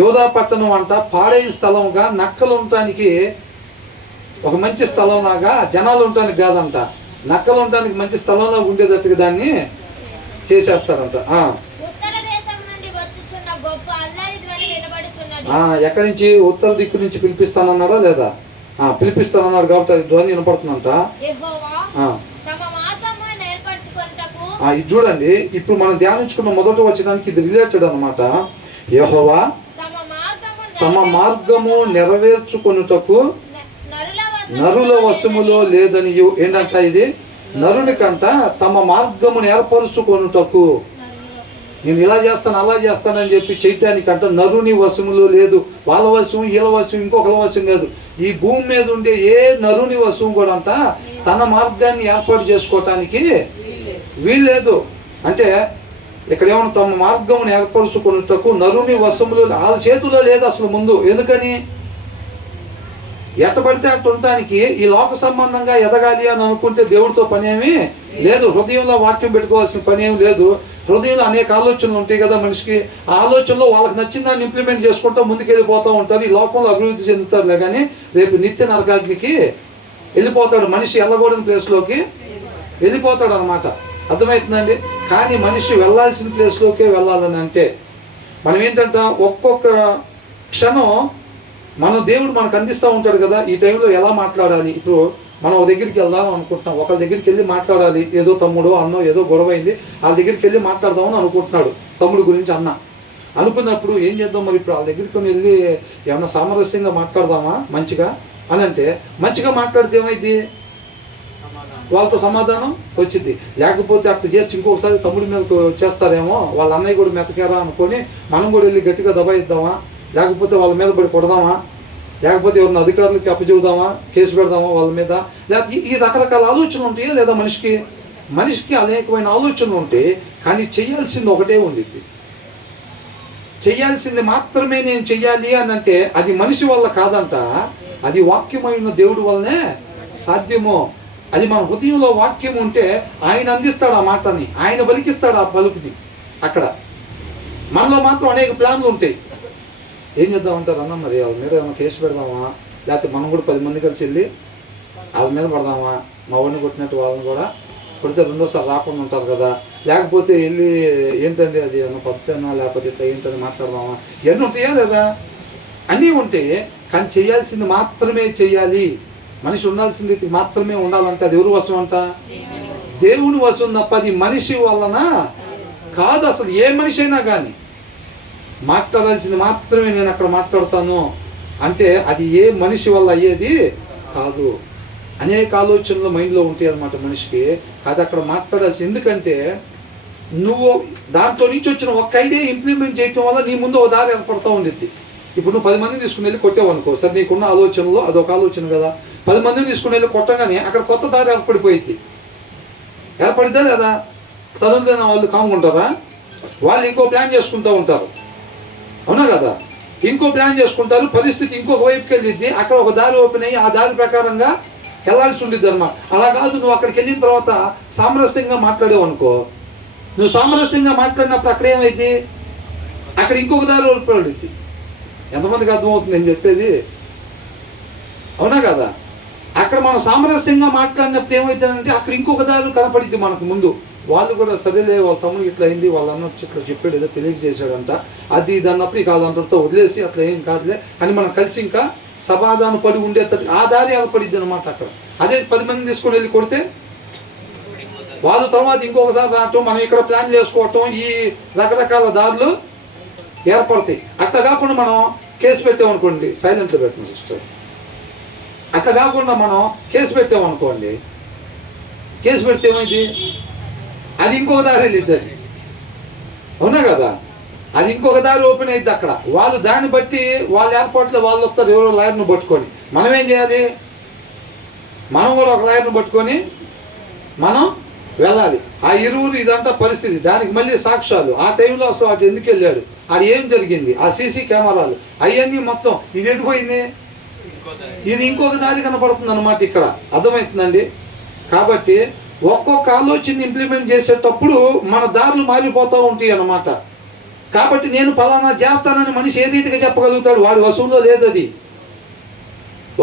యోధా పట్టణం అంట పాడైన స్థలంగా, నక్కలు ఉండటానికి ఒక మంచి స్థలం లాగా, జనాలు ఉండటానికి కాదంట, నక్కలు ఉండటానికి మంచి స్థలంలో ఉండేటట్టుగా దాన్ని చేసేస్తారంట. ఎక్కడి నుంచి? ఉత్తర దిక్కు నుంచి పిలిపిస్తానన్నారా లేదా? పిలిపిస్తానన్నారు కాబట్టి అది ధ్వని వినపడుతుందంట. ఇది చూడండి, ఇప్పుడు మనం ధ్యానించుకున్న మొదటి వచనానికి ఇది రిలేటెడ్ అనమాట. యెహోవా తమ మార్గము నెరవేర్చుకొనుటకు నరుల వశములో లేదని. ఏంటంట ఇది? నరుని కంట తమ మార్గమును ఏర్పరుచుకొనుటకు, నేను ఇలా చేస్తాను అలా చేస్తానని చెప్పి చేయటానికంట నరుని వశములో లేదు. వాళ్ళ వశం, వీళ్ళ వశం, ఇంకొకళ్ళ వశం కాదు. ఈ భూమి మీద ఉండే ఏ నరుని వశం కూడా అంట తన మార్గాన్ని ఏర్పాటు చేసుకోవటానికి వీల్లేదు. అంటే ఇక్కడ ఏమన్నా తమ మార్గమును ఏర్పరుచుకున్నటకు నరుని వశములో వాళ్ళ చేతిలో లేదు అసలు ముందు. ఎందుకని? ఎట్టబడితే అట్టు ఉండటానికి ఈ లోక సంబంధంగా ఎదగాలి అని అనుకుంటే దేవుడితో పని ఏమీ లేదు. హృదయంలో వాక్యం పెట్టుకోవాల్సిన పని ఏమి లేదు. హృదయంలో అనేక ఆలోచనలు ఉంటాయి కదా మనిషికి. ఆ ఆలోచనలో వాళ్ళకి నచ్చిన దాన్ని ఇంప్లిమెంట్ చేసుకుంటూ ముందుకెళ్ళిపోతూ ఉంటారు. ఈ లోకంలో అభివృద్ధి చెందుతారులే కానీ రేపు నిత్య నరకాగ్నికి వెళ్ళిపోతాడు. మనిషి వెళ్ళకూడని ప్లేస్లోకి వెళ్ళిపోతాడు అనమాట. అర్థమవుతుందండి? కానీ మనిషి వెళ్ళాల్సిన ప్లేస్లోకే వెళ్ళాలని అంటే మనం ఏంటంటే ఒక్కొక్క క్షణం మన దేవుడు మనకు అందిస్తూ ఉంటాడు కదా. ఈ టైంలో ఎలా మాట్లాడాలి. ఇప్పుడు మనం ఒక దగ్గరికి వెళ్దాం అనుకుంటున్నాం. ఒకళ్ళ దగ్గరికి వెళ్ళి మాట్లాడాలి. ఏదో తమ్ముడో అన్నో ఏదో గొడవ అయింది, వాళ్ళ దగ్గరికి వెళ్ళి మాట్లాడదామని అనుకుంటున్నాడు. తమ్ముడు గురించి అన్న అనుకున్నప్పుడు ఏం చేద్దాం మరి? ఇప్పుడు వాళ్ళ దగ్గరికి వెళ్ళి ఏమన్నా సామరస్యంగా మాట్లాడదామా మంచిగా అని అంటే, మంచిగా మాట్లాడితే ఏమైంది? వాళ్ళతో సమాధానం వచ్చింది. లేకపోతే అట్లా చేస్తే ఇంకొకసారి తమ్ముడి మీదకు చేస్తారేమో, వాళ్ళ అన్నయ్య కూడా మెతకారా అనుకొని మనం కూడా వెళ్ళి గట్టిగా దబాయిద్దామా, లేకపోతే వాళ్ళ మీద పడి కొడదామా, లేకపోతే ఎవరిని అధికారులకి అప్పచెబుదామా, కేసు పెడదామా వాళ్ళ మీద. లేకపోతే ఈ రకరకాల ఆలోచనలు ఉంటాయా లేదా మనిషికి అనేకమైన ఆలోచనలు ఉంటాయి. కానీ చెయ్యాల్సింది ఒకటే ఉండిద్ది. చెయ్యాల్సింది మాత్రమే నేను చెయ్యాలి అని అంటే అది మనిషి వల్ల కాదంట, అది వాక్యమైన దేవుడి వల్లనే సాధ్యమో. అది మన హృదయంలో వాక్యం ఉంటే ఆయన అందిస్తాడు ఆ మాటని, ఆయన పలికిస్తాడు ఆ పలుకుని. అక్కడ మనలో మాత్రం అనేక ప్లాన్లు ఉంటాయి. ఏం చేద్దామంటారు అన్న, మరి వాళ్ళ మీద ఏమైనా కేసు పెడదామా, లేకపోతే మనం కూడా 10 మంది కలిసి వెళ్ళి వాళ్ళ మీద పడదామా, మా వాడిని కొట్టినట్టు వాళ్ళని కూడా కొడితే రెండోసారి రాకుండా ఉంటారు కదా, లేకపోతే వెళ్ళి ఏంటండి అది ఏమన్నా పద్ధతేనా, లేకపోతే ఇట్లా ఏంటని మాట్లాడదామా. ఇవన్నీ ఉంటాయా లేదా? అన్నీ ఉంటే కానీ చేయాల్సింది మాత్రమే చేయాలి. మనిషి ఉండాల్సింది మాత్రమే ఉండాలంటే అది ఎవరు వశం అంట? దేవుని వశం తప్ప అది మనిషి వలన కాదు. అసలు ఏ మనిషి అయినా కానీ మాట్లాడాల్సింది మాత్రమే నేను అక్కడ మాట్లాడతాను అంటే అది ఏ మనిషి వల్ల అయ్యేది కాదు. అనేక ఆలోచనలు మైండ్లో ఉంటాయి అన్నమాట మనిషికి. అది అక్కడ మాట్లాడాల్సి. ఎందుకంటే నువ్వు దాంట్లో నుంచి వచ్చిన ఒక్క ఐడియా ఇంప్లిమెంట్ చేయటం వల్ల నీ ముందు ఒక దారి ఏర్పడుతూ ఉండిద్ది. ఇప్పుడు నువ్వు 10 మందిని తీసుకుని వెళ్ళి కొట్టావు అనుకో, సరే నీకున్న ఆలోచనలో అదొక ఆలోచన కదా. 10 మందిని తీసుకుని వెళ్ళి కొట్టగానే అక్కడ కొత్త దారి ఏర్పడిపోయింది. ఏర్పడిద్దా లేదా? తనుదైన వాళ్ళు కాముకుంటారా? వాళ్ళు ఇంకో ప్లాన్ చేసుకుంటూ ఉంటారు. అవునా కదా? ఇంకో ప్లాన్ చేసుకుంటారు. పరిస్థితి ఇంకొక వైపుకి వెళ్ళిద్ది. అక్కడ ఒక దారి ఓపెన్ అయ్యి ఆ దారి ప్రకారంగా వెళ్ళాల్సి ఉండిద్ది అన్నమాట. అలా కాదు, నువ్వు అక్కడికి వెళ్ళిన తర్వాత సామరస్యంగా మాట్లాడేవు అనుకో, నువ్వు సామరస్యంగా మాట్లాడినప్పుడు అక్కడ ఏమైంది? అక్కడ ఇంకొక దారి ఓడిపోయింది. ఎంతమందికి అర్థమవుతుంది నేను చెప్పేది? అవునా కదా? అక్కడ మనం సామరస్యంగా మాట్లాడినప్పుడు ఏమవుతుందంటే అక్కడ ఇంకొక దారి కనపడిద్ది మనకు ముందు. వాళ్ళు కూడా సరేలే వాళ్ళ తమ్ముడు ఇట్లా అయింది, వాళ్ళ అన్న ఇట్లా చెప్పాడు, ఏదో తెలియజేశాడంట, అది ఇది అన్నప్పుడు ఇక వాళ్ళందరితో వదిలేసి అట్లా ఏం కాదులే అని మనం కలిసి ఇంకా సమాధానం పడి ఉండేటట్టు ఆ దారి ఏర్పడిద్ది అనమాట అక్కడ. అదే 10 మందిని తీసుకొని వెళ్ళి కొడితే వాళ్ళు తర్వాత ఇంకొకసారి రావటం, మనం ఇక్కడ ప్లాన్ చేసుకోవటం, ఈ రకరకాల దారులు ఏర్పడతాయి. అట్లా కాకుండా మనం కేసు పెట్టామనుకోండి, సైలెంట్లో పెట్టిన సిస్టర్, అట్లా కాకుండా మనం కేసు పెట్టామనుకోండి, కేసు పెడితే ఏమైంది? అది ఇంకొక దారి వెళ్ళిద్ది. అది అవునా కదా? అది ఇంకొక దారి ఓపెన్ అయింది. అక్కడ వాళ్ళు దాన్ని బట్టి వాళ్ళ ఏర్పాట్లో వాళ్ళు వస్తారు, ఎవరో లాయర్ను పట్టుకొని. మనం ఏం చేయాలి? మనం కూడా ఒక లాయర్ను పట్టుకొని మనం వెళ్ళాలి. ఆ ఇరువురు ఇదంతా పరిస్థితి, దానికి మళ్ళీ సాక్ష్యాలు, ఆ టైంలో అసలు అటు ఎందుకు వెళ్ళాడు, అది ఏం జరిగింది, ఆ సీసీ కెమెరాలు అవన్నీ మొత్తం ఇది ఎటుపోయింది, ఇది ఇంకొక దారి కనపడుతుంది అన్నమాట. ఇక్కడ అర్థమవుతుందండి? కాబట్టి ఒక్కొక్క ఆలోచన ఇంప్లిమెంట్ చేసేటప్పుడు మన దారులు మారిపోతూ ఉంటాయి అన్నమాట. కాబట్టి నేను పలానా చేస్తానని మనిషి ఏ రీతిగా చెప్పగలుగుతాడు? వాడి వశంలో లేదు అది.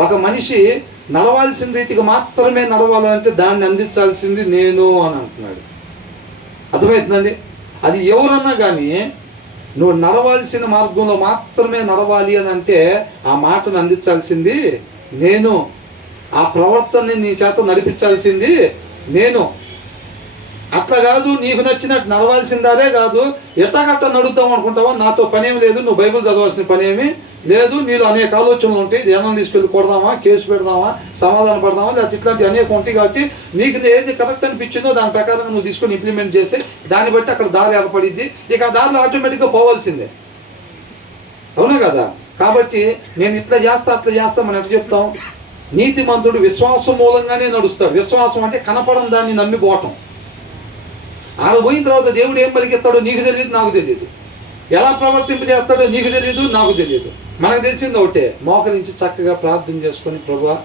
ఒక మనిషి నడవాల్సిన రీతిగా మాత్రమే నడవాలంటే దాన్ని అందించాల్సింది నేను అని అంటున్నాడు. అర్థమవుతుందండి? అది ఎవరన్నా కానీ నువ్వు నడవాల్సిన మార్గంలో మాత్రమే నడవాలి అని అంటే ఆ మాటను అందించాల్సింది నేను, ఆ ప్రవర్తనని నీ చేత నడిపించాల్సింది నేను. అట్లా కాదు, నీకు నచ్చినట్టు నడవాల్సిందారే కాదు, ఎట్టగట్ట నడుద్దాం అనుకుంటావా, నాతో పనేమి లేదు, నువ్వు బైబిల్ చదవాల్సిన పనేమి లేదు, నీలో అనేక ఆలోచనలు ఉంటాయి, ధ్యానం తీసుకెళ్ళి కొడదామా, కేసు పెడదామా, సమాధానం పడదామా, లేకపోతే ఇట్లాంటి అనేక ఉంటాయి. కాబట్టి నీకు ఏది కరెక్ట్ అనిపించిందో దాని ప్రకారంగా నువ్వు తీసుకొని ఇంప్లిమెంట్ చేసి దాన్ని బట్టి అక్కడ దారి ఏర్పడిద్ది. ఇక ఆ దారిలో ఆటోమేటిక్గా పోవాల్సిందే. అవునా కదా? కాబట్టి నేను ఇట్లా చేస్తా అట్లా చేస్తా మనం ఎట్లా చెప్తాం? నీతిమంతుడు విశ్వాసం మూలంగానే నడుస్తాడు. విశ్వాసం అంటే కనపడని దాన్ని నమ్మిపోవటం. ఆడ పోయిన తర్వాత దేవుడు ఏం పలికెత్తాడో నీకు తెలియదు, నాకు తెలియదు. ఎలా ప్రవర్తింపజేస్తాడో నీకు తెలియదు, నాకు తెలియదు. మనకు తెలిసింది ఒకటే, మోకరించి చక్కగా ప్రార్థన చేసుకొని, ప్రభువా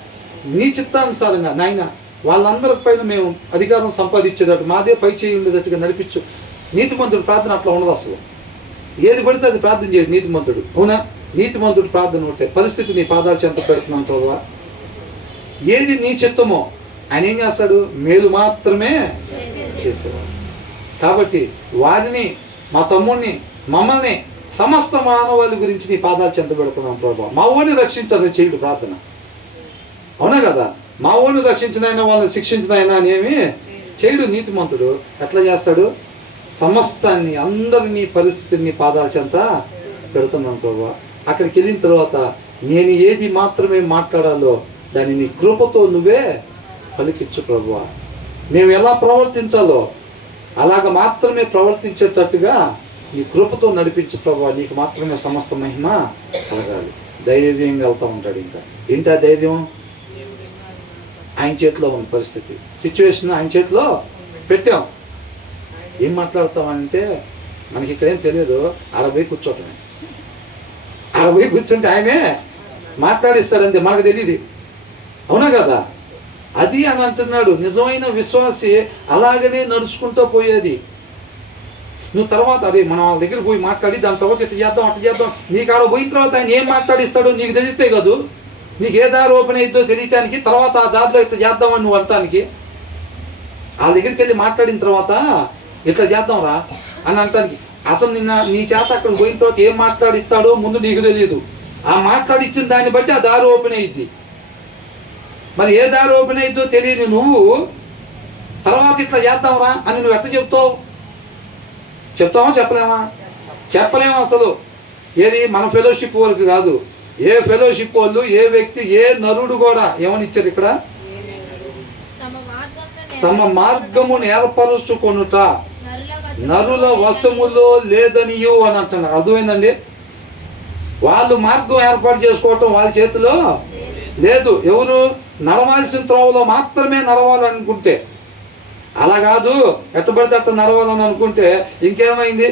నీ చిత్తానుసారంగా నాయన వాళ్ళందరి పైన మేము అధికారం సంపాదించేటట్టు, మాదే పై చేయి ఉండేటట్టుగా నడిపించు. నీతిమంతుడు ప్రార్థన అట్లా ఉండదు అసలు. ఏది పడితే అది ప్రార్థన చేయడు నీతిమంతుడు. అవునా? నీతిమంతుడు ప్రార్థన ఒకటే, పరిస్థితి నీ పాదాలు చెంత పెడుతున్నాను ప్రభువా, ఏది నీ చిత్తమో ఆయన ఏం చేస్తాడు? మేలు మాత్రమే చేసేవాడు. కాబట్టి వారిని, మా తమ్ముడిని, మమ్మల్ని, సమస్త మానవాళి గురించి నీ పాదాలు చెంత పెడుతున్నాం ప్రభువా. మా ఊరిని రక్షించాలని చేయడు ప్రార్థన. అవునా కదా? మా ఊరిని రక్షించిన అయినా, వాళ్ళని శిక్షించిన అయినా అనేమి చేయడు నీతిమంతుడు. ఎట్లా చేస్తాడు? సమస్తాన్ని, అందరినీ, పరిస్థితిని పాదాల చెంత పెడుతున్నాం ప్రభువా. అక్కడికి వెళ్ళిన తర్వాత నేను ఏది మాత్రమే మాట్లాడాలో దాన్ని నీ కృపతో నువ్వే పలికించు ప్రభువా. మేము ఎలా ప్రవర్తించాలో అలాగ మాత్రమే ప్రవర్తించేటట్టుగా నీ కృపతో నడిపించు ప్రభువా. నీకు మాత్రమే సమస్త మహిమ కలగాలి. ధైర్యంగా వెళ్తూ ఉంటాడు. ఇంకా ఏంటి ఆ ధైర్యం? ఆయన చేతిలో ఉన్న పరిస్థితి, సిచ్యువేషన్ ఆయన చేతిలో పెట్టాం. ఏం మాట్లాడతామంటే మనకి ఇక్కడేం తెలియదు, అరవై కూర్చోటమే. అరవై కూర్చుంటే ఆయనే మాట్లాడిస్తాడంతే, మనకు తెలియదు. అవునా కదా? అది అని అంటున్నాడు. నిజమైన విశ్వాసి అలాగనే నడుచుకుంటూ పోయేది. నువ్వు తర్వాత అరే మనం వాళ్ళ దగ్గర పోయి మాట్లాడి దాని తర్వాత ఇట్లా చేద్దాం, అట్లా చేద్దాం, నీకు ఆడ పోయిన తర్వాత ఆయన ఏం మాట్లాడిస్తాడో నీకు తెలిస్తే కాదు, నీకు ఏ దారి ఓపెన్ అయిద్దో తెలియటానికి, తర్వాత ఆ దారిలో ఇట్లా చేద్దామని నువ్వు అంటానికి. వాళ్ళ దగ్గరికి వెళ్ళి మాట్లాడిన తర్వాత ఇట్లా చేద్దాంరా అని అంటానికి. అసలు నిన్న నీ చేత అక్కడ పోయిన తర్వాత ఏం మాట్లాడిస్తాడో ముందు నీకు తెలియదు. ఆ మాట్లాడిచ్చిన దాన్ని బట్టి ఆ దారి ఓపెన్ అయ్యిద్ది. మరి ఏ దారి ఓపెన్ అయిద్దో తెలియదు నువ్వు తర్వాత ఇట్లా చేద్దాంరా అని నువ్వు ఎట్లా చెప్తావు? చెప్తావా? చెప్పలేమా? చెప్పలేము అసలు. ఏది మన ఫెలోషిప్ వరకు కాదు, ఏ ఫెలోషిప్ వాళ్ళు, ఏ వ్యక్తి, ఏ నరుడు కూడా ఏమని ఇచ్చారు ఇక్కడ? తమ మార్గమును ఏర్పరుచుకొనుట నరుల వశములో లేదనియు అని అంటున్నారు. అర్థమైందండి? వాళ్ళు మార్గం ఏర్పాటు చేసుకోవటం వాళ్ళ చేతిలో లేదు. ఎవరు? నడవాల్సిన త్రోవలో మాత్రమే నడవాలనుకుంటే, అలా కాదు ఎట్టబడితే అట్లా నడవాలని అనుకుంటే ఇంకేమైంది?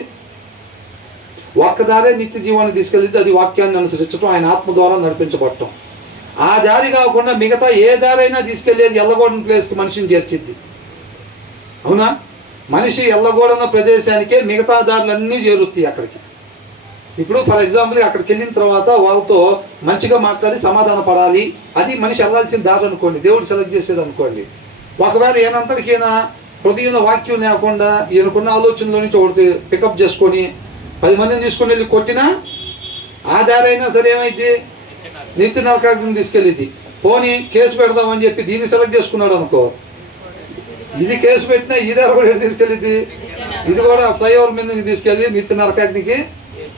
ఒక్కదారే నిత్య జీవాన్ని తీసుకెళ్ళింది, అది వాక్యాన్ని అనుసరించడం, ఆయన ఆత్మ ద్వారా నడిపించబడటం. ఆ దారి కాకుండా మిగతా ఏ దారైనా తీసుకెళ్ళేది ఎల్లగొండ ప్లేస్కి మనిషిని చేర్చిద్ది. అవునా? మనిషి ఎల్లగొడన ప్రదేశానికే మిగతా దారులన్నీ చేరుతాయి అక్కడికి. ఇప్పుడు ఫర్ ఎగ్జాంపుల్ అక్కడికి వెళ్ళిన తర్వాత వాళ్ళతో మంచిగా మాట్లాడి సమాధాన పడాలి, అది మనిషి వెళ్ళాల్సిన దారి అనుకోండి, దేవుడు సెలెక్ట్ చేసేది అనుకోండి. ఒకవేళ ఈయనంతటికైనా హృదయంలో వాక్యం లేకుండా ఈయనకున్న ఆలోచనలో నుంచి ఒకటి పికప్ చేసుకొని 10 మందిని తీసుకుని వెళ్ళి కొట్టినా ఆ దారి అయినా సరే ఏమైంది? నిత్య నరకాగ్ని తీసుకెళ్ళింది. పోనీ కేసు పెడదామని చెప్పి దీన్ని సెలెక్ట్ చేసుకున్నాడు అనుకో, ఇది కేసు పెట్టినా ఈ దారి కూడా తీసుకెళ్ళింది, ఇది కూడా ఫ్లైఓవర్ మీద తీసుకెళ్ళి నిత్య నరకాగ్నికి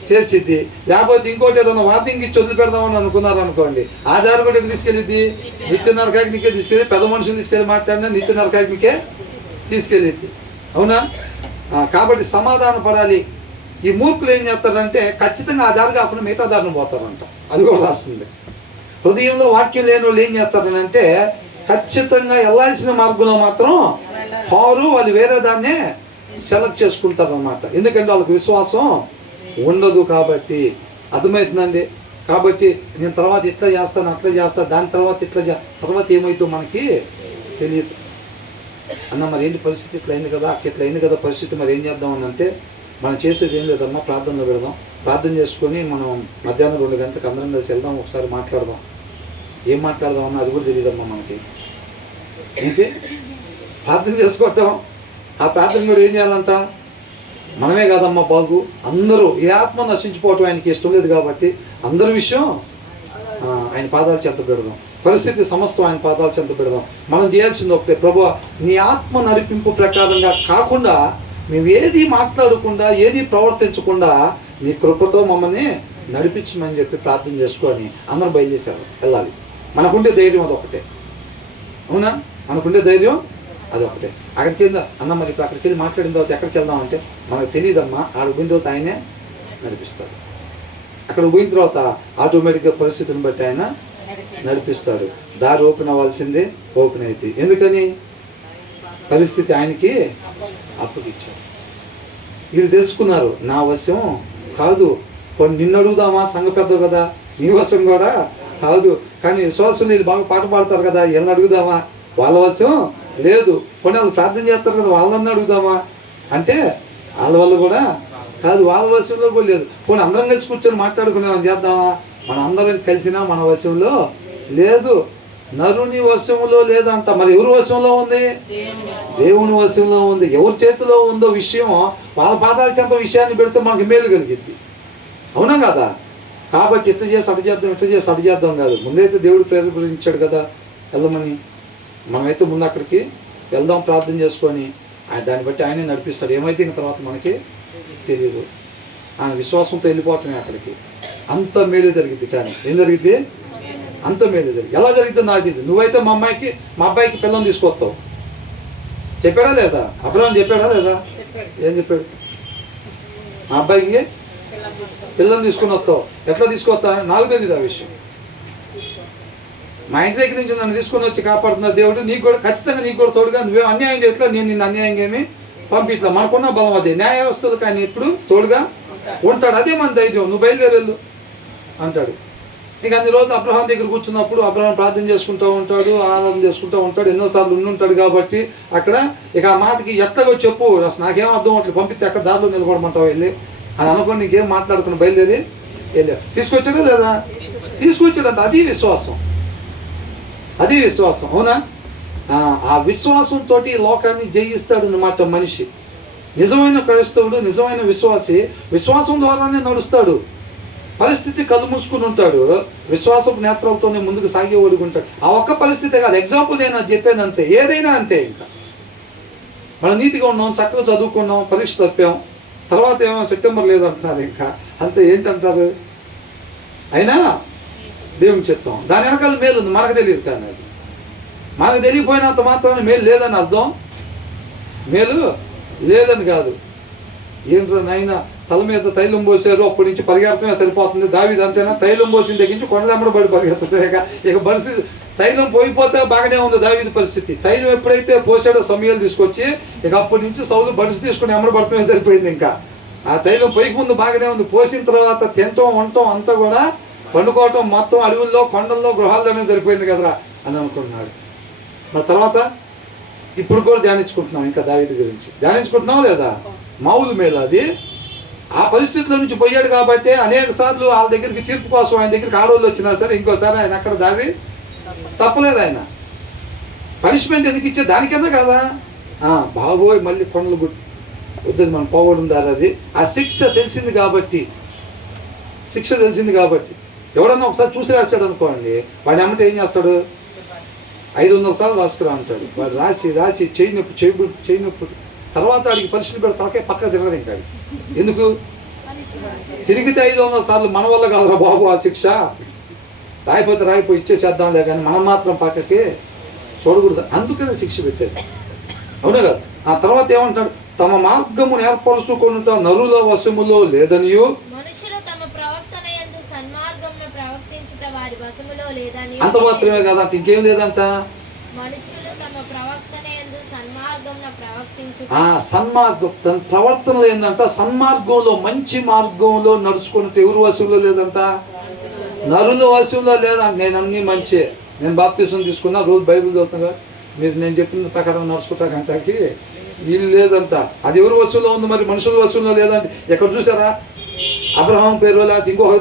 చేర్చిద్ది. లేకపోతే ఇంకోటి ఏదైనా వార్నింగ్ ఇచ్చి వదిలి పెడదామని అనుకున్నారు అనుకోండి, ఆ దారి కూడా తీసుకెళ్ళిద్ది, నిత్య నరకాగ్నికే తీసుకెళ్ళి, పెద్ద మనుషులు తీసుకెళ్ళి మాట్లాడినా నిత్య నరకాగ్నికే తీసుకెళ్ళిద్ది. అవునా? కాబట్టి సమాధాన పడాలి. ఈ మూర్ఖులు ఏం చేస్తారంటే ఖచ్చితంగా ఆ దారి కాకుండా మిగతా దారిని పోతారంట. అది కూడా రాస్తుంది. హృదయంలో వాక్యం లేని వాళ్ళు ఏం చేస్తారనంటే ఖచ్చితంగా వెళ్ళాల్సిన మార్గంలో మాత్రం వాళ్ళు వేరే దాన్నే సెలెక్ట్ చేసుకుంటారు అన్నమాట. ఎందుకంటే వాళ్ళకి విశ్వాసం ఉండదు కాబట్టి. అర్థమవుతుందండి? కాబట్టి నేను తర్వాత ఇట్లా చేస్తాను, అట్లా చేస్తాను, దాని తర్వాత ఇట్లా తర్వాత ఏమైతే మనకి తెలియదు. అన్న మరి ఏంటి పరిస్థితి? ఇట్లా అయింది కదా, ఇట్లా అయింది కదా పరిస్థితి, మరి ఏం చేద్దాం అని అంటే మనం చేసేది ఏం లేదమ్మా, ప్రార్థనలో పెడదాం, ప్రార్థన చేసుకొని మనం మధ్యాహ్నం 2 గంటలకు అందరం కలిసి వెళ్దాం, ఒకసారి మాట్లాడదాం. ఏం మాట్లాడదాం అన్న అది కూడా తెలియదమ్మా మనకి. ఏంటి ప్రార్థన చేసుకోవటం, ఆ ప్రార్థన కూడా ఏం చేయాలంటాం? మనమే కాదమ్మా బాగు, అందరూ ఏ ఆత్మ నశించిపోవటం ఆయనకి ఇష్టం లేదు కాబట్టి అందరి విషయం ఆయన పాదాలు చెంత పెడదాం, పరిస్థితి సమస్తం ఆయన పాదాలు చెంత పెడదాం. మనం చేయాల్సింది ఒకటే, ప్రభువా నీ ఆత్మ నడిపింపు ప్రకారంగా కాకుండా మేము ఏది మాట్లాడకుండా ఏది ప్రవర్తించకుండా నీ కృపతో మమ్మల్ని నడిపించమని చెప్పి ప్రార్థన చేసుకొని అందరూ బయలుదేశారు వెళ్ళాలి. మనకుండే ధైర్యం అదొకటే. అవునా? మనకుండే ధైర్యం అదొకటే. అక్కడికి వెళ్దాం అన్న, మరి ఇప్పుడు అక్కడికి వెళ్ళి మాట్లాడిన తర్వాత ఎక్కడికి వెళ్దాం అంటే మనకు తెలియదమ్మా, ఆడికి పోయిన తర్వాత ఆయనే నడిపిస్తాడు. అక్కడ పోయిన తర్వాత ఆటోమేటిక్గా పరిస్థితిని బట్టి ఆయన నడిపిస్తాడు. దారి ఓపెన్ అవ్వాల్సిందే ఓపెన్ అవుతుంది. ఎందుకని? పరిస్థితి ఆయనకి అప్పగించాడు. వీళ్ళు తెలుసుకున్నారు, నా వశం కాదు. నిన్ను అడుగుదామా, సంఘ పెద్ద కదా, నీ వశం కూడా కాదు. కానీ విశ్వాసులు వీళ్ళు బాగా పాట పాడతారు కదా, వీళ్ళని అడుగుదామా, వాళ్ళ వశం లేదు. కొన్ని వాళ్ళు ప్రార్థన చేస్తారు కదా, వాళ్ళని అడుగుదామా అంటే వాళ్ళ వల్ల కూడా కాదు, వాళ్ళ వశంలో కూడా లేదు. కొన్ని అందరం కలిసి కూర్చొని మాట్లాడుకునేమని చేద్దామా, మన అందరం కలిసినా మన వశంలో లేదు. నరుని వశంలో లేదంట. మరి ఎవరి వశంలో ఉంది? దేవుని వశంలో ఉంది. ఎవరి చేతిలో ఉందో విషయం, వాళ్ళ పాదాల చెంత విషయాన్ని పెడితే మనకి మేలు కలిగిద్ది. అవునా కదా? కాబట్టి ఎట్లా చేసి అటు చేద్దాం, ఎట్లా చేసి అటు చేద్దాం కాదు. ముందైతే దేవుడు ప్రేరేపించాడు కదా వెళ్దామని. మనమైతే ముందు అక్కడికి వెళ్దాం, ప్రార్థన చేసుకొని దాన్ని బట్టి ఆయనే నడిపిస్తాడు. ఏమైతే ఇంక తర్వాత మనకి తెలియదు. ఆయన విశ్వాసంతో వెళ్ళిపోవటమే అక్కడికి. అంత మేలు జరిగింది. కానీ ఏం జరిగింది? అంత మేలు జరిగింది. ఎలా జరిగిందో నాకు తెలియదు. నువ్వైతే మా అబ్బాయికి పిల్లని తీసుకొస్తావు, చెప్పాడా లేదా? అబ్రహాం చెప్పాడా లేదా? ఏం చెప్పాడు? మా అబ్బాయికి పిల్లని తీసుకుని వస్తావు. ఎట్లా తీసుకొస్తా నాకు తెలియదు ఆ విషయం. మా ఇంటి దగ్గర నుంచి నన్ను తీసుకొని వచ్చి కాపాడుతున్న దేవుడు నీకు కూడా ఖచ్చితంగా, నీకు కూడా తోడుగా. నువ్వే అన్యాయం చేయట్లా, నేను నిన్ను అన్యాయంగా ఏమి పంపిట్లా. మనకున్న బలం అదే, న్యాయ వ్యవస్థలకు ఆయన ఎప్పుడు తోడుగా ఉంటాడు. అదే మన ధైర్యం. నువ్వు బయలుదేరెళ్ళు అంటాడు. ఇక అన్ని రోజులు అబ్రహాం దగ్గర కూర్చున్నప్పుడు అబ్రహాం ప్రార్థన చేసుకుంటూ ఉంటాడు, ఆరాధన చేసుకుంటూ ఉంటాడు. ఎన్నోసార్లు ఉండుంటాడు కాబట్టి అక్కడ ఇక ఆ మాటకి ఎత్తగో చెప్పు, అసలు నాకేం అర్థం అట్లా పంపిస్తే అక్కడ దారిలో నిలబడమంటావు వెళ్ళి అని అనుకోని నీకేం మాట్లాడుకుని బయలుదేరి వెళ్ళా. తీసుకొచ్చాడా లేదా? తీసుకొచ్చాడంత. అది విశ్వాసం, అది విశ్వాసం. అవునా? ఆ విశ్వాసంతో లోకాన్ని జయిస్తాడు అన్నమాట మనిషి. నిజమైన క్రైస్తవుడు, నిజమైన విశ్వాసి విశ్వాసం ద్వారానే నడుస్తాడు. పరిస్థితి కళ్ళు మూసుకుని ఉంటాడు, విశ్వాసపు నేత్రాలతోనే ముందుకు సాగి ఓడుకుంటాడు. ఆ ఒక్క పరిస్థితే కాదు, ఎగ్జాంపుల్ నేను చెప్పాను అంతే. ఏదైనా అంతే. ఇంకా మనం నీతిగా ఉన్నాం, చక్కగా చదువుకున్నాం, పరీక్ష తప్పాం, తర్వాత ఏమో సెప్టెంబర్ లేదంటున్నారు. ఇంకా అంతే. ఏంటంటారు? అయినా దేవుని చిత్తం. దాని వెనకాల మేలు ఉంది, మనకు తెలియదు. కానీ అది మనకు తెలియపోయినంత మాత్రాన మేలు లేదని అర్థం. మేలు లేదని కాదు. ఏంటో నాయన తల మీద తైలం పోసారు, అప్పటి నుంచి పరిగెత్తమే సరిపోతుంది. దావీదు అంతేనా? తైలం పోసిన దగ్గర నుంచి కొండలెమ్మడ పడి పరిగెత్తుంది. ఇక పరిస్థితి తైలం పోయిపోతే బాగానే ఉంది దావీదు పరిస్థితి. తైలం ఎప్పుడైతే పోసాడో సమయాలు తీసుకొచ్చి ఇక అప్పటి నుంచి సౌలు బడిసి తీసుకుని ఎమ్మడ పడటమే సరిపోయింది. ఇంకా ఆ తైలం పోయికి ముందు బాగానే ఉంది, పోసిన తర్వాత తినటం వంటం అంతా కూడా పండుకోవటం మొత్తం అడవుల్లో కొండల్లో గృహాల్లోనే సరిపోయింది కదరా అని అనుకుంటున్నాడు. మరి తర్వాత ఇప్పుడు కూడా ధ్యానించుకుంటున్నాం. ఇంకా దావీదు గురించి ధ్యానించుకుంటున్నాం లేదా? మామూలు మేలు అది. ఆ పరిస్థితుల నుంచి పోయాడు కాబట్టి అనేక సార్లు వాళ్ళ దగ్గరికి తీర్పు కోసం ఆయన దగ్గరికి ఆడవాళ్ళు వచ్చినా సరే ఇంకోసారి ఆయన అక్కడ దారి తప్పలేదు. ఆయన పనిష్మెంట్ ఎందుకు ఇచ్చే దానికన్నా కదా. బాబోయ్ మళ్ళీ కొండలు వద్దని మనం పోవడం దారి. అది ఆ శిక్ష తెలిసింది కాబట్టి, శిక్ష తెలిసింది కాబట్టి. ఎవడన్నా ఒకసారి చూసి రాశాడు అనుకోండి, వాడి అమ్మటే ఏం చేస్తాడు? 500 సార్లు రాసుకురా అంటాడు. వాడు రాసి రాసి చేయి నొప్పి తర్వాత వాడికి పరిస్థితి పెడితే తలకే పక్క తిరగదు. ఇంకా ఎందుకు తిరిగితే 500 సార్లు మన వల్ల కాదురా బాబు ఆ శిక్ష. రాయిపోయి ఇచ్చేసేద్దాంలే, కానీ మనం మాత్రం పక్కకి చూడకూడదు. అందుకనే శిక్ష పెట్టేది. అవునా కదా? ఆ తర్వాత ఏమంటాడు? తమ మార్గమును ఏర్పరుచుకొనుట నరుల వశములో లేదనియు, అంత మాత్రమే కాదంట, ఇంకేం లేదంట. సన్మార్గం తన ప్రవర్తనలో ఏందంట? సన్మార్గంలో, మంచి మార్గంలో నడుచుకుంటే ఎవరు వశంలో లేదంట? నరుల వశంలో లేదంట. నేను అన్ని మంచి, నేను బాప్తిసం తీసుకున్నా, రోజు బైబిల్ చదువుతున్నా, మీరు నేను చెప్పిన ప్రకారం నడుచుకుంటాకంటాకి వీళ్ళు లేదంట. అది ఎవరు వశంలో ఉంది? మరి మనుషుల వశంలో లేదంటే ఎక్కడ చూసారా? అబ్రహాం పేరు లేకపోతే ఇంకొక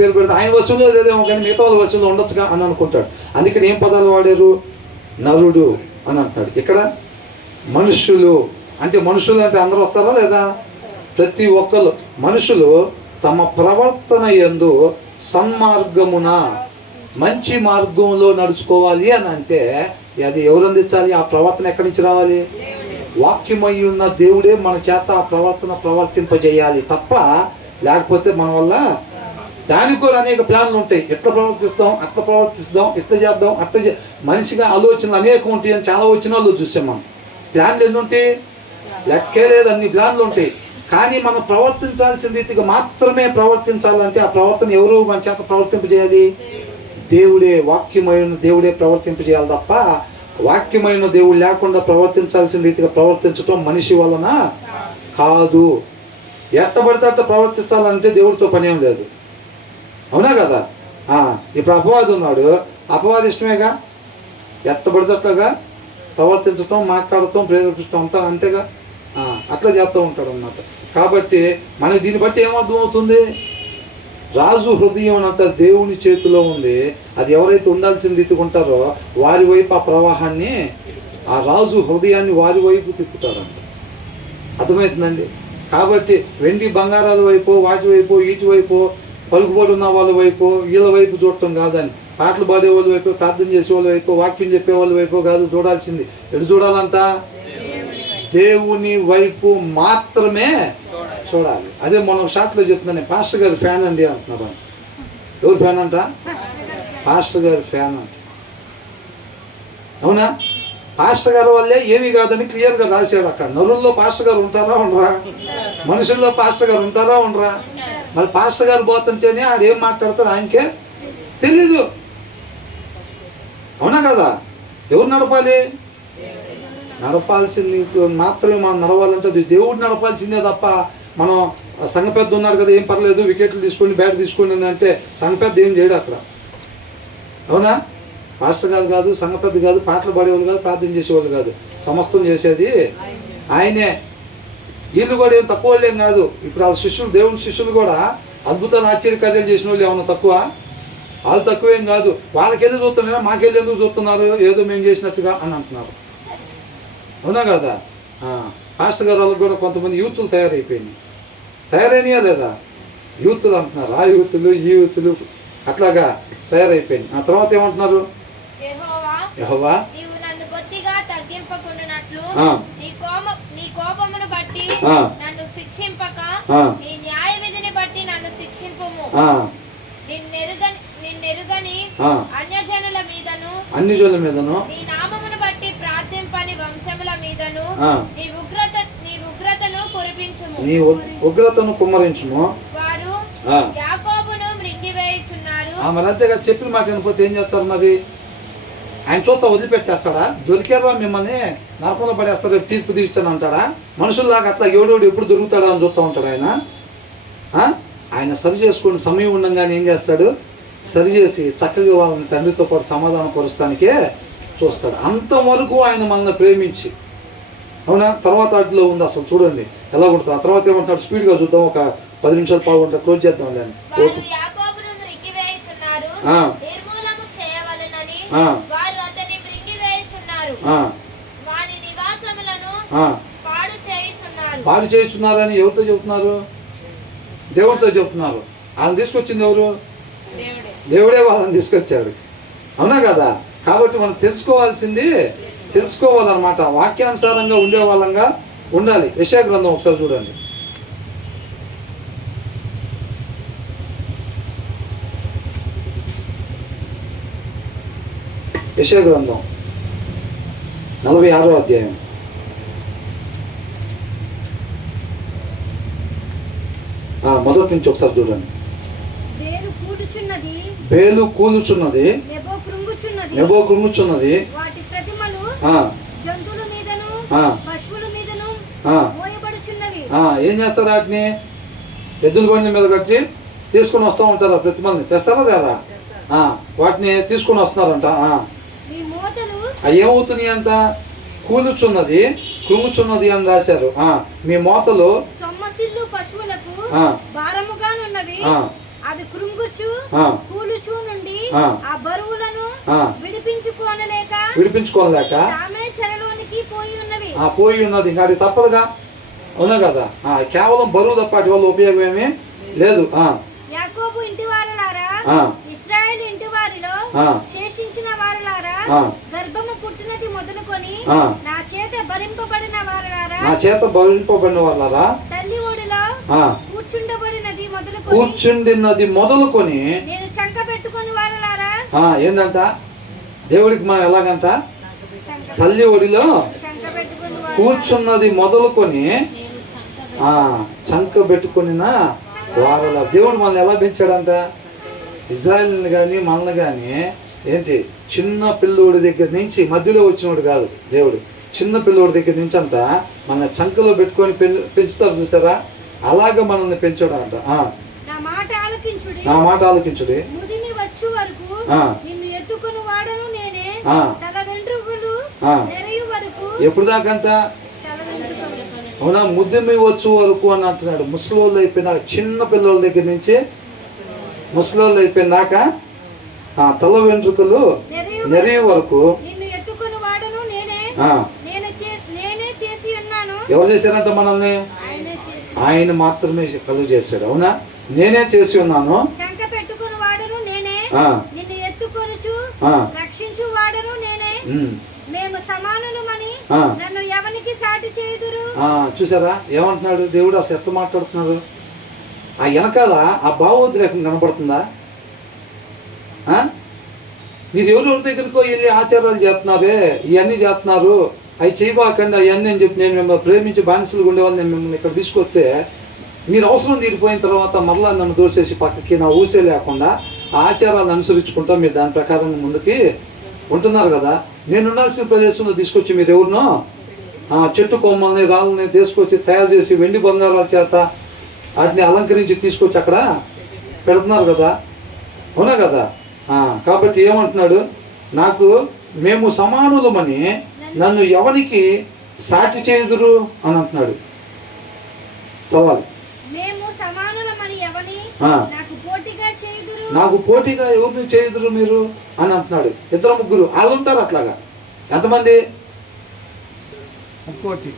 పేరు పెడితే ఆయన వశంలో లేదేమో, కానీ మిగతా వాళ్ళ వశంలో ఉండొచ్చుగా అని అనుకుంటాడు. అందుకని ఏం పదాలు వాడారు? నరుడు అని అంటాడు. ఇక్కడ మనుషులు అంటే, మనుషులు అంటే అందరూ వస్తారా లేదా? ప్రతి ఒక్కరు మనుషులు తమ ప్రవర్తన యందు సన్మార్గమున, మంచి మార్గంలో నడుచుకోవాలి అని అంటే అది ఎవరు అందించాలి? ఆ ప్రవర్తన ఎక్కడి నుంచి రావాలి? వాక్యమై ఉన్న దేవుడే మన చేత ఆ ప్రవర్తింపజేయాలి తప్ప, లేకపోతే మన వల్ల. దానికి కూడా అనేక ప్లాన్లు ఉంటాయి. ఎట్లా ప్రవర్తిస్తాం, ఎట్లా చేద్దాం, మనిషిగా ఆలోచనలు అనేకం ఉంటాయి అని చాలా వచ్చిన వాళ్ళు చూసాం. మనం ప్లాన్లు ఎన్ని ఉంటాయి? లెక్కే లేదు, అన్ని ప్లాన్లు ఉంటాయి. కానీ మనం ప్రవర్తించాల్సిన రీతిగా మాత్రమే ప్రవర్తించాలంటే ఆ ప్రవర్తన ఎవరు మన చేత ప్రవర్తింపజేయాలి? దేవుడే, వాక్యమైన దేవుడే ప్రవర్తింపజేయాలి తప్ప వాక్యమైన దేవుడు లేకుండా ప్రవర్తించాల్సిన రీతిగా ప్రవర్తించటం మనిషి వలన కాదు. ఎట్టబడితే అట్ట ప్రవర్తించాలంటే దేవుడితో పని ఏం లేదు. అవునా కదా? ఇప్పుడు అపవాది ఉన్నాడు, అపవాది ఇష్టమేగా ఎట్టబడితే అట్లాగా ప్రవర్తించటం, మాట్లాడటం, ప్రేరేపించడం అంతా అంతేగా. అట్లా చేస్తూ ఉంటాడు అన్నమాట. కాబట్టి మనకి దీన్ని బట్టి ఏమర్థం అవుతుంది? రాజు హృదయం అంట దేవుని చేతిలో ఉంది. అది ఎవరైతే ఉండాల్సిన రీతిగా ఉంటారో వారి వైపు ఆ ప్రవాహాన్ని, ఆ రాజు హృదయాన్ని వారి వైపు తిప్పుతారంట. అర్థమవుతుందండి? కాబట్టి వెండి బంగారాల వైపు, వాటి వైపు, వీటి వైపు, పలుకుబడి ఉన్న వాళ్ళ వైపు, వీళ్ళ వైపు చూడటం కాదని, పాటలు పాడే వాళ్ళ వైపు, ప్రార్థన చేసే వాళ్ళ వైపు, వాక్యం చెప్పే వాళ్ళ వైపు కాదు చూడాల్సింది. ఎటు చూడాలంట? దేవుని వైపు మాత్రమే చూడాలి. అదే మనం షార్ట్లో చెప్తున్నాను, పాస్టర్ గారి ఫ్యాన్ అండి అంటున్నారు. ఎవరు ఫ్యాన్ అంట? పాస్టర్ గారి ఫ్యాన్ అంట. అవునా? పాస్టర్ గారు వల్లే ఏమీ కాదని క్లియర్గా రాశాడు అక్కడ. నరుల్లో పాస్టర్ గారు ఉంటారా ఉండరా? మనుషుల్లో పాస్టర్ గారు ఉంటారా ఉండరా? మరి పాస్టర్ గారు పోతుంటేనే ఆడేం మాట్లాడతారు ఆయనకే తెలీదు. అవునా కదా? ఎవరు నడపాలి? నడపాల్సింది మాత్రమే మనం నడవాలంటే అది దేవుడు నడపాల్సిందే తప్ప మనం సంఘ పెద్ద ఉన్నాడు కదా ఏం పర్లేదు వికెట్లు తీసుకోండి, బ్యాట్ తీసుకోండి అంటే సంఘ పెద్ద ఏం చేయడు అక్కడ. అవునా? పాస్టర్ గారు కాదు, సంఘ పెద్ద కాదు, పాటలు పాడేవాళ్ళు కాదు, ప్రార్థన చేసేవాళ్ళు కాదు, సమస్తం చేసేది ఆయనే. వీళ్ళు కూడా ఏం తక్కువ వాళ్ళు ఏం కాదు. ఇప్పుడు వాళ్ళ శిష్యులు, దేవుని శిష్యులు కూడా అద్భుతాలు ఆశ్చర్యకార్యాలు చేసిన వాళ్ళు ఏమన్నా తక్కువ? వాళ్ళు తక్కువేం కాదు. వాళ్ళకెళ్ళి చూస్తున్నారా, మాకెళ్ళి ఎందుకు చూస్తున్నారు, ఏదో మేము చేసినట్టుగా అని అంటున్నారు. అవునా కదా? పాస్టర్ గారు వాళ్ళకి కూడా కొంతమంది యూత్లు తయారైనాయా లేదా? యూత్లు అంటున్నారు. ఆ యూత్లు, ఈ యూత్లు అట్లాగా తయారైపోయింది. ఆ తర్వాత ఏమంటున్నారు? యెహోవా నీవు నన్ను బొత్తిగా తగ్గింపకుండునట్లు నీ కోపమును బట్టి నన్ను శిక్షింపక నీ న్యాయ విధిని బట్టి నన్ను శిక్షింపుము. నిన్నెరుగని అన్యజనుల మీదను నీ నామమును బట్టి ప్రార్థింపని వంశముల మీదను నీ ఉగ్రతను కురిపించుము. నీ ఉగ్రతను కుమ్మరించుము. వారు యాకోబును మృంగివేయుచున్నారు. మరి అంతేగా చెప్పిన మాట వినకపోతే ఏం చేస్తారు? మరి ఆయన చూస్తా వదిలిపెట్టేస్తాడా? దొరికారా మిమ్మల్ని నరకంలో పడేస్తారు, రేపు తీర్పు తీర్చాను అంటాడా? మనుషుల్లాగా అట్లా ఎవడోడు ఎప్పుడు దొరుకుతాడా అని చూస్తూ ఉంటాడు ఆయన. ఆయన సరి చేసుకుని సమయం ఉండగానే ఏం చేస్తాడు? సరిచేసి చక్కగా వాళ్ళని తండ్రితో పాటు సమాధానం పరుస్తానికే చూస్తాడు. అంతవరకు ఆయన మనల్ని ప్రేమించి. అవునా? తర్వాత వాటిలో ఉంది అసలు చూడండి ఎలా ఉంటుంది. ఆ తర్వాత ఏమంటున్నాడు? స్పీడ్గా చూద్దాం, ఒక 10 నిమిషాలు పావుగంట క్లోజ్ చేద్దాం లేని. పాడు చేయుచున్నారని ఎవరితో చెబుతున్నారు? దేవుడితో చెబుతున్నారు. వాళ్ళని తీసుకొచ్చింది ఎవరు? దేవుడే వాళ్ళని తీసుకొచ్చాడు. అవునా కదా? కాబట్టి మనం తెలుసుకోవాలన్నమాట. వాక్యానుసారంగా ఉండే వాళ్ళంగా ఉండాలి. యెషయా గ్రంథం ఒకసారి చూడండి. యెషయా గ్రంథం 46వ అధ్యాయం. మొదటి నుంచి ఒకసారి చూడండి. బేలు కూలుచున్నది, నెబో కృంగుచున్నది, వాటి ప్రతిమలు జంతువుల మీదను పశువుల మీదను మోయబడుచున్నవి. ఏం చేస్తారు? వాటిని ఎద్దుల బండి మీద కట్టి తీసుకుని వస్తూ ఉంటారు. ఆ ప్రతిమల్ని తెస్తారా లేదా? వాటిని తీసుకుని వస్తున్నారంట. ఏమవుతున్నాయి అంట? కూలుచున్నది, కృంగుచున్నది అని రాశారు. మీ మోతలు సొమ్మసిల్లు పశువులకు భారముగానున్నవి. అవి కృంగుచు కూలుచు నుండి ఆ బరువులను విడిపించుకోలేక ఆమె చెరలోనికి పోయి ఉన్నది. ఇంకా అది తప్పదుగా. అవునా కదా? కేవలం బరువు తప్ప వాటి వల్ల ఉపయోగం ఏమీ లేదు. యాకోబు ఇంటి వారలారా, ఇశ్రాయేలు ఇంటి వారిలో శేషించిన వారలారా, గర్భము పుట్టినది మొదలుకొని నా చేత భరింపబడిన వారలారా, తల్లి ఒడిలో కూర్చుండినది మొదలుకొని నేను చంక పెట్టుకొని వారలారా. ఏంటంట? దేవుడికి మనం ఎలాగంట? తల్లి ఒడిలో కూర్చున్నది మొదలుకొని చంక పెట్టుకొని వారలా. దేవుడు మనల్ని ఎలా పెంచాడంట? ఇజ్రాయెల్ని కానీ మనల్ని కానీ ఏంటి, చిన్న పిల్లోడి దగ్గర నుంచి, మధ్యలో వచ్చినోడు కాదు దేవుడు, చిన్న పిల్లోడి దగ్గర నుంచి అంతా మన చంకలో పెట్టుకొని పెంచుతారు చూసారా, అలాగ మనల్ని పెంచాడు అంట. నా మాట ఆలకించుడి, నా మాట ఆలకించుడి, ముదిని వచ్చు వరకు నిన్ను ఎత్తుకొని వాడను నేనే, తల వెంట్రుకలు నెరయు వరకు. ఎప్పుడు దాకంట? అవునా, ముదిమి వచ్చు వరకు అని అంటున్నాడు. ముసలోళ్ళు అయిపోయిన చిన్న పిల్లల దగ్గర నుంచి ముసలోళ్ళు అయిపోయిన దాకా తల వెంట్రుకలు నెరయు వరకు ఎవరు చేశారంట మనల్ని? ఆయన మాత్రమే కలుగు చేశాడు. అవునా, నేనే చేసి ఉన్నాను. చూసారా ఏమంటున్నాడు దేవుడు? అసలు ఎట్లా మాట్లాడుతున్నాడు? ఆ వెనకాల ఆ భావోద్రేకం కనపడుతుందా? మీరు ఎవరెవరి దగ్గరికి వెళ్ళి ఆచారాలు చేస్తున్నారే, ఇవన్నీ చేస్తున్నారు, అవి చేయబాకండి అవన్నీ అని చెప్పి నేను మిమ్మల్ని ప్రేమించి బానిసలు ఉండేవాళ్ళు నేను మిమ్మల్ని ఇక్కడ తీసుకొస్తే, మీరు అవసరం తీరిపోయిన తర్వాత మరలా నన్ను దోసేసి పక్కకి నా ఊసే లేకుండా ఆచారాలను అనుసరించుకుంటా మీరు దాని ప్రకారం ముందుకి ఉంటున్నారు కదా. నేను ఉండాల్సిన ప్రదేశంలో తీసుకొచ్చి మీరు ఎవరినో చెట్టు కొమ్మల్ని రాళ్ళని తీసుకొచ్చి తయారు చేసి వెండి బంగారాల చేత వాటిని అలంకరించి తీసుకొచ్చి అక్కడ పెడుతున్నారు కదా, అవునా కదా. కాబట్టి ఏమంటున్నాడు? నాకు మేము సమానులమని నన్ను ఎవరికి సాటి చేయుదురు అని అంటున్నాడు. చదవాలి. నాకు పోటీగా ఎవరిని చేయుదురు మీరు అని అంటున్నాడు. ఇద్దరు ముగ్గురు వాళ్ళు ఉంటారు అట్లాగా. ఎంతమంది? ఇంకోటి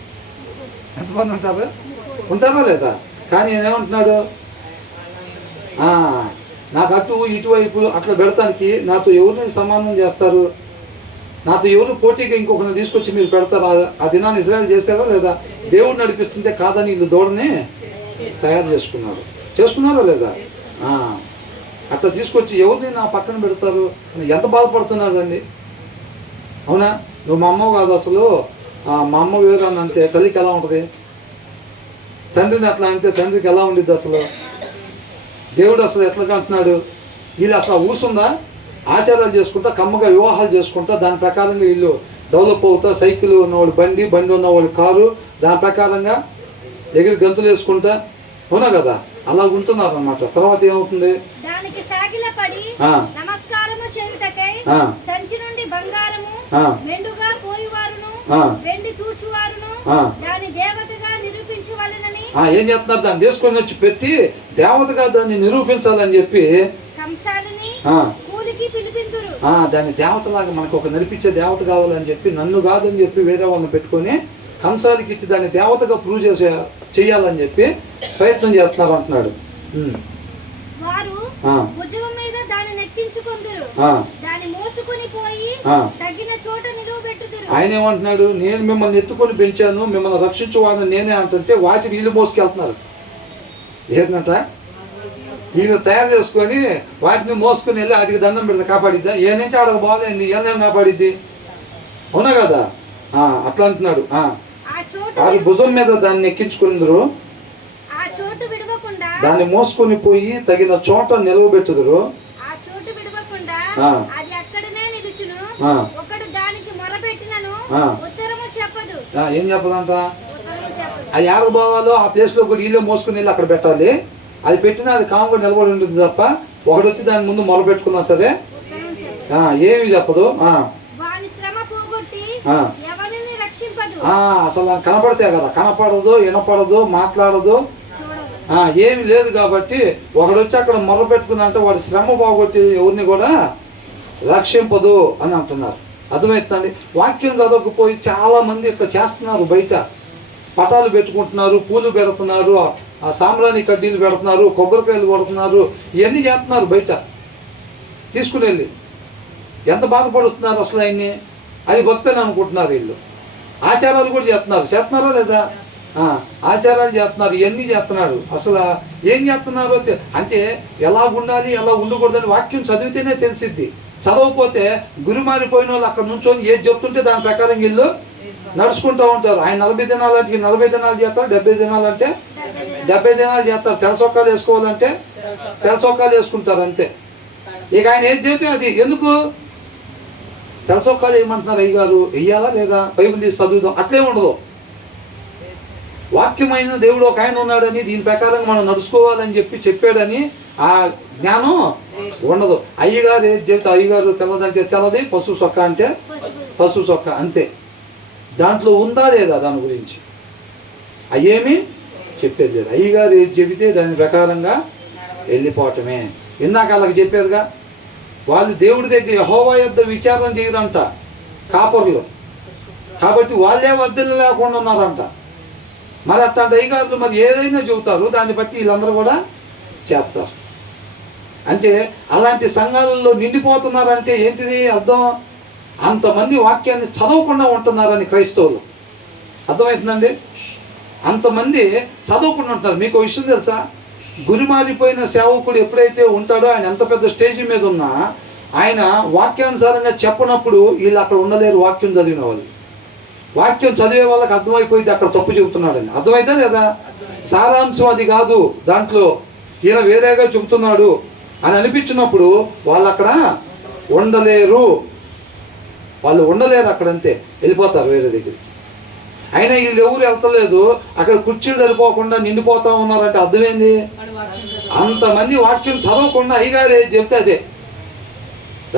ఎంతమంది ఉంటారు? ఉంటారా లేదా? కానీ ఏమంటున్నాడు? నాకు అటు ఇటువైపు అట్లా పెడతానికి నాతో ఎవరిని సమానం చేస్తారు? నాతో ఎవరు పోటీగా ఇంకొకరిని తీసుకొచ్చి మీరు పెడతారు? ఆ దినాన్ని ఇజ్రాయెల్ చేశారా లేదా? దేవుడు నడిపిస్తుంటే కాదని వీళ్ళు దూడని తయారు చేసుకున్నారా లేదా? అట్లా తీసుకొచ్చి ఎవరిని నా పక్కన పెడతారు? ఎంత బాధపడుతున్నారు అండి. అవునా, నువ్వు మా అమ్మ కాదు అసలు, మా అమ్మ వేరు అని అంటే తల్లికి ఎలా ఉంటుంది? తండ్రిని అట్లా అంటే తండ్రికి ఎలా ఉండిద్ది అసలు? దేవుడు అసలు ఎట్లా అంటున్నాడు? వీళ్ళు అసలు ఊసుందా? ఆచారాలు చేసుకుంటా, కమ్మగా వివాహాలు చేసుకుంటా, దాని ప్రకారంగా వీళ్ళు డెవలప్ అవుతా, సైకిల్ ఉన్నవాళ్ళు బండి, బండి ఉన్నవాళ్ళు కారు, దాని ప్రకారంగా ఎగిరి గంతులు వేసుకుంటా, అవునా కదా, అలా ఉంటున్నారు అన్నమాట. తర్వాత ఏమవుతుంది? ఏం చేస్తున్నారు? దాన్ని తీసుకొని వచ్చి పెట్టి దేవతగా దాన్ని నిరూపించాలని చెప్పి దాన్ని దేవతలాగా మనకు ఒక నడిపించే దేవత కావాలని చెప్పి నన్ను కాదని చెప్పి వేరే వాళ్ళని పెట్టుకొని కంసాలకి ఇచ్చి దాన్ని దేవతగా ప్రూవ్ చేయాలని చెప్పి ప్రయత్నం చేస్తున్నారు అంటున్నాడు. ఆయన ఏమంటున్నాడు? నేను మిమ్మల్ని ఎత్తుకొని పెంచాను, మిమ్మల్ని రక్షించువాడిని నేనే అంటుంటే వాటిని వీళ్ళు మోసుకెళ్తున్నారు. ఏంటంట? వీళ్ళు తయారు చేసుకొని వాటిని మోసుకొని వెళ్ళి వాటికి దండం పెడితే కాపాడిద్దా? ఏ నుంచి ఆడక బాగాలేంది, ఏమేమి కాపాడిద్ది? అవునా కదా. అట్లా అంటున్నాడు. వారి భుజం మీద దాన్ని ఎక్కించుకుందరు, దాన్ని మోసుకొని పోయి తగిన చోట నిలవబెట్టుదురు. ఏం చెప్పదంట? అది ఆడకు పోవాలో ఆ ప్లేస్ లో కూడా వీళ్ళే మోసుకుని వెళ్ళి అక్కడ పెట్టాలి. అది పెట్టినా అది కాముగా నిలబడి ఉంటుంది తప్ప ఒకటి వచ్చి దాని ముందు మొర పెట్టుకున్నా సరే ఏమి చెప్పదు. అసలు కనపడితే కదా, కనపడదు, వినపడదు, మాట్లాడదు, ఏమి లేదు. కాబట్టి ఒకడొచ్చి అక్కడ మొర పెట్టుకుందంటే వాడి శ్రమ బాగొట్టి ఎవరిని కూడా రక్షింపదు అని అంటున్నారు. అర్థమవుతుందండి? వాక్యం చదవకపోయి చాలా మంది ఇక్కడ చేస్తున్నారు. బయట పటాలు పెట్టుకుంటున్నారు, పూలు పెడుతున్నారు, ఆ సాంబ్రాణి కడ్డీలు పెడుతున్నారు, కొబ్బరికాయలు కొడుతున్నారు, ఇవన్నీ చేస్తున్నారు బయట తీసుకుని వెళ్ళి. ఎంత బాధపడుతున్నారు అసలు ఆయన్ని. అది భక్తులు అనుకుంటున్నారు వీళ్ళు. ఆచారాలు కూడా చేస్తున్నారా లేదా? ఆచారాలు చేస్తున్నారు, ఇవన్నీ చేస్తున్నాడు. అసలు ఏం చేస్తున్నారు అంటే ఎలా ఉండాలి, ఎలా ఉండకూడదని వాక్యం చదివితేనే తెలిసిద్ది. చదవకపోతే గురి మారిపోయిన వాళ్ళు అక్కడ నుంచొని ఏది చెప్తుంటే దాని ప్రకారం వీళ్ళు నడుచుకుంటూ ఉంటారు. ఆయన 40 దినాలు అంటే 40 దినాలు చేస్తారు, 70 దినాలు అంటే 70 దినాలు చేస్తారు. తెలసొక్కాలు వేసుకోవాలంటే తెలసొక్కాలు వేసుకుంటారు అంతే. ఇక ఆయన ఏది చెబితే అది. ఎందుకు? తెలసొక్కాలు ఏమంటున్నారు అయ్యగారు, వెయ్యాలా లేదా, బైబిల్ తీసి చదువుదాం, అట్లే ఉండదు. వాక్యమైన దేవుడు ఒక ఆయన ఉన్నాడని దీని ప్రకారం మనం నడుచుకోవాలని చెప్పాడని ఆ జ్ఞానం ఉండదు. అయ్యగారు ఏది చెప్తే అయ్యగారు తెల్లదంటే తెల్లది, పసుపు సొక్క అంటే పసుపు సొక్క అంతే. దాంట్లో ఉందా లేదా దాని గురించి అయ్యేమి చెప్పేది లేదు. అయ్యగారు ఏది చెబితే దాని ప్రకారంగా వెళ్ళిపోవటమే. ఇందాక అలాగ చెప్పారుగా, వాళ్ళు దేవుడి దగ్గర యెహోవా యొద్ద విచారణ చేయరంట కాపరులు, కాబట్టి వాళ్ళే వర్ధిల్లు లేకుండా ఉన్నారంట. మరి అట్లాంటి అయ్యగారులు మరి ఏదైనా చెబుతారు, దాన్ని బట్టి వీళ్ళందరూ కూడా చేస్తారు. అంటే అలాంటి సంఘాలలో నిండిపోతున్నారంటే ఏంటిది అర్థం? అంతమంది వాక్యాన్ని చదవకుండా ఉంటున్నారని క్రైస్తవులు. అర్థమవుతుందండి? అంతమంది చదవకుండా ఉంటారు. మీకు ఒక విషయం తెలుసా, గురిమారిపోయిన సేవకుడు ఎప్పుడైతే ఉంటాడో ఆయన ఎంత పెద్ద స్టేజ్ మీద ఉన్నా ఆయన వాక్యానుసారంగా చెప్పనప్పుడు వీళ్ళు అక్కడ ఉండలేరు. వాక్యం చదివిన వాళ్ళు, వాక్యం చదివే వాళ్ళకి అర్థమైపోయింది అక్కడ తప్పు చెబుతున్నాడని. అర్థమైతే లేదా? సారాంశం అది కాదు, దాంట్లో ఈయన వేరేగా చెబుతున్నాడు అని అనిపించినప్పుడు వాళ్ళు అక్కడ ఉండలేరు. వాళ్ళు ఉండలేరు అక్కడంతే, వెళ్ళిపోతారు వేరే దగ్గర. అయినా వీళ్ళు ఎవరు వెళ్తలేదు, అక్కడ కుర్చీలు సరిపోకుండా నిండిపోతా ఉన్నారంటే అర్థమైంది? అంతమంది వాక్యం చదవకుండా అయ్యగారు ఏది చెప్తే అదే.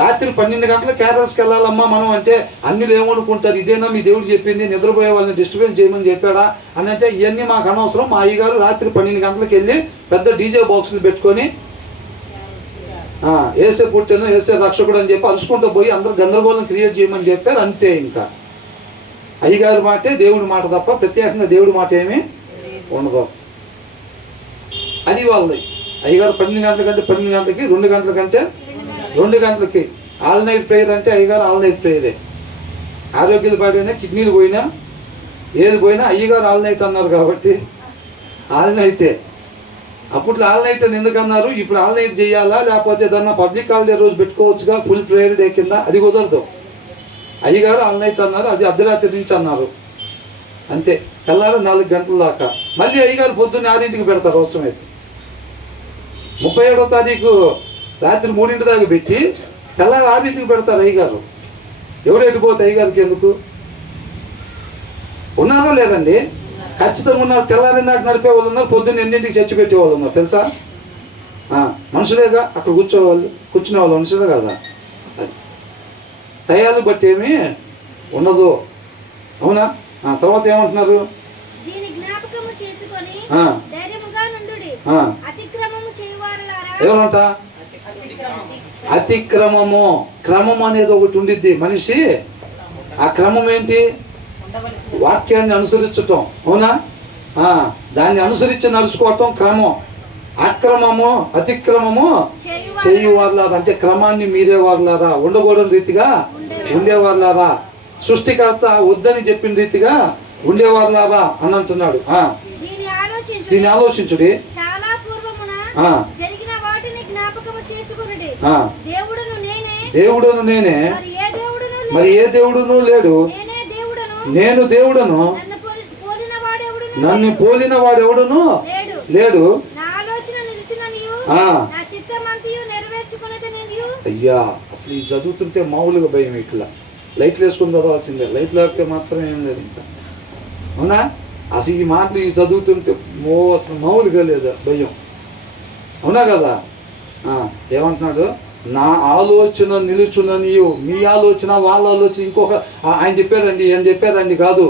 రాత్రి 12 గంటలకు క్యారల్స్కి వెళ్ళాలమ్మా మనం అంటే అన్నిలు ఏమనుకుంటారు, ఇదేనా మీ దేవుడు చెప్పింది, నిద్రపోయే వాళ్ళని డిస్టర్బెన్స్ చేయమని చెప్పాడా అని అంటే ఇవన్నీ మాకు అనవసరం. మా అయ్యగారు రాత్రి 12 గంటలకు వెళ్ళి పెద్ద డీజే బాక్సులు పెట్టుకొని ఏసే పుట్టాను ఏసే రక్షకుడు అని చెప్పి అరుచుకుంటూ పోయి అందరూ గందరగోళం క్రియేట్ చేయమని చెప్పారు అంతే. ఇంకా అయ్యగారి మాటే దేవుడి మాట తప్ప ప్రత్యేకంగా దేవుడి మాట ఏమీ ఉండదు. అది వాళ్ళది. అయ్యగారు 12 గంటల కంటే 12 గంటలకి, 2 గంటల కంటే 2 గంటలకి ఆల్ నైట్ ప్రేయర్ అంటే అయ్యగారు ఆల్ నైట్ ప్రేయరే. ఆరోగ్యాలు పాడైనా, కిడ్నీలు పోయినా, ఏది పోయినా అయ్యగారు ఆల్ నైట్ అన్నారు కాబట్టి ఆల్ నైటే. అప్పట్లో ఆల్ నైట్ అని ఎందుకు అన్నారు? ఇప్పుడు ఆల్ నైట్ చేయాలా, లేకపోతే ఏదన్నా పబ్లిక్ హాలిడే రోజు పెట్టుకోవచ్చుగా ఫుల్ ప్రేయర్ డే కింద, అది కుదరదు. అయ్యగారు ఆల్ నైట్ అన్నారు, అది అర్ధరాత్రి నుంచి అన్నారు అంతే. తెల్లారు 4 గంటల దాకా. మళ్ళీ అయ్యగారు పొద్దున్న 6ంటికి పెడతారు అవసరమైతే. 37వ తారీఖు రాత్రి 3 దాకా పెట్టి తెల్లారు 6ంటికి పెడతారు అయ్యగారు. ఎవడు ఎటుపోతే అయ్యగారికి ఎందుకు? ఉన్నారో లేదండి? ఖచ్చితంగా ఉన్నారు. తెల్లారి నాకు నడిపే వాళ్ళు ఉన్నారు, పొద్దున్న 8ంటికి చర్చి పెట్టే వాళ్ళు ఉన్నారు తెలుసా? మనుషులేగా అక్కడ కూర్చునే వాళ్ళు మనుషులే కదా. అది టయాలు బట్టి ఏమీ ఉండదు. అవునా? తర్వాత ఏమంటున్నారు? ఎవరంట? అతిక్రమము. క్రమం అనేది ఒకటి ఉండిద్ది మనిషి. ఆ క్రమం ఏంటి? వాక్యాన్ని అనుసరించటం. అవునా? దాన్ని అనుసరించి నడుచుకోవటం క్రమం. అక్రమము, అతిక్రమము చేయువారులారా అంటే క్రమాన్ని మీరేవారులారా, ఉండకూడని రీతిగా ఉండేవారులారా, సృష్టికర్త వద్దని చెప్పిన రీతిగా ఉండేవారులారా అని అంటున్నాడు. దీన్ని ఆలోచించుడి. దేవుడును నేనే, మరి ఏ దేవుడును లేడు. నేను దేవుడను, నన్ను పోలిన వాడెవడును లేడు. అయ్యా అసలు ఈ చదువుతుంటే మామూలుగా భయం. ఇట్లా లైట్లు వేసుకుని చదవాల్సిందే, లైట్లు లేకపోతే మాత్రం ఏం లేదు ఇంకా. అవునా? అసలు ఈ మాటలు ఈ చదువుతుంటే అసలు మామూలుగా లేదా భయం. అవునా కదా? ఏమంటున్నాడు? నా ఆలోచన నిలుచుననియు. మీ ఆలోచన వాళ్ళ ఆలోచన ఇంకొక ఆయన చెప్పారండి ఏం చెప్పారండి కాదు.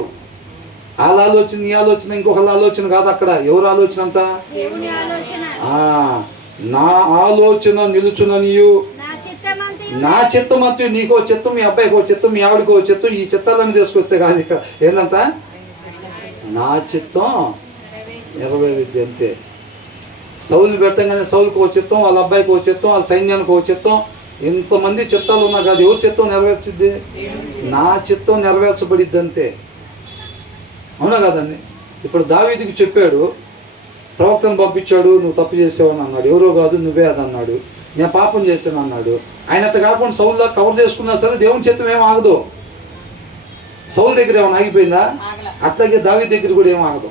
వాళ్ళ ఆలోచన నీ ఆలోచన ఇంకొకళ్ళ ఆలోచన కాదు. అక్కడ ఎవరు ఆలోచన అంట? నా ఆలోచన నిలుచుననియు, నా చిత్తమంతు. నీకో చిత్తం, మీ అబ్బాయికో చిత్తం, మీ ఆవిడకో చిత్తం, ఈ చిత్తాలన్నీ తీసుకొస్తే కాదు. ఇక్కడ ఏంటంట? నా చిత్తం నెరవేరుద్ది అంతే. సౌలు పెట్టంగానే సౌలుకు ఓ చిత్తం, వాళ్ళ అబ్బాయికి ఓ చిత్తం, వాళ్ళ సైన్యానికి ఓ చిత్తం, ఇంతమంది చిత్తాలు ఉన్నా కాదు. ఎవరి చిత్తం నెరవేర్చిద్ది? నా చిత్తం నెరవేర్చబడిద్ది అంతే. అవునా కదండి? ఇప్పుడు దావీదుకి చెప్పాడు, ప్రవక్తను పంపించాడు, నువ్వు తప్పు చేసావని అన్నాడు. ఎవరో కాదు నువ్వే అది అన్నాడు. నేను పాపం చేశాను అన్నాడు. ఆయన అట్లా కాకుండా సౌలులా కవర్ చేసుకున్నా సరే దేవుని చిత్తం ఏం ఆగదు. సౌలు దగ్గర ఏమైనా ఆగిపోయిందా? అట్లాగే దావీదు దగ్గర కూడా ఏం ఆగదు.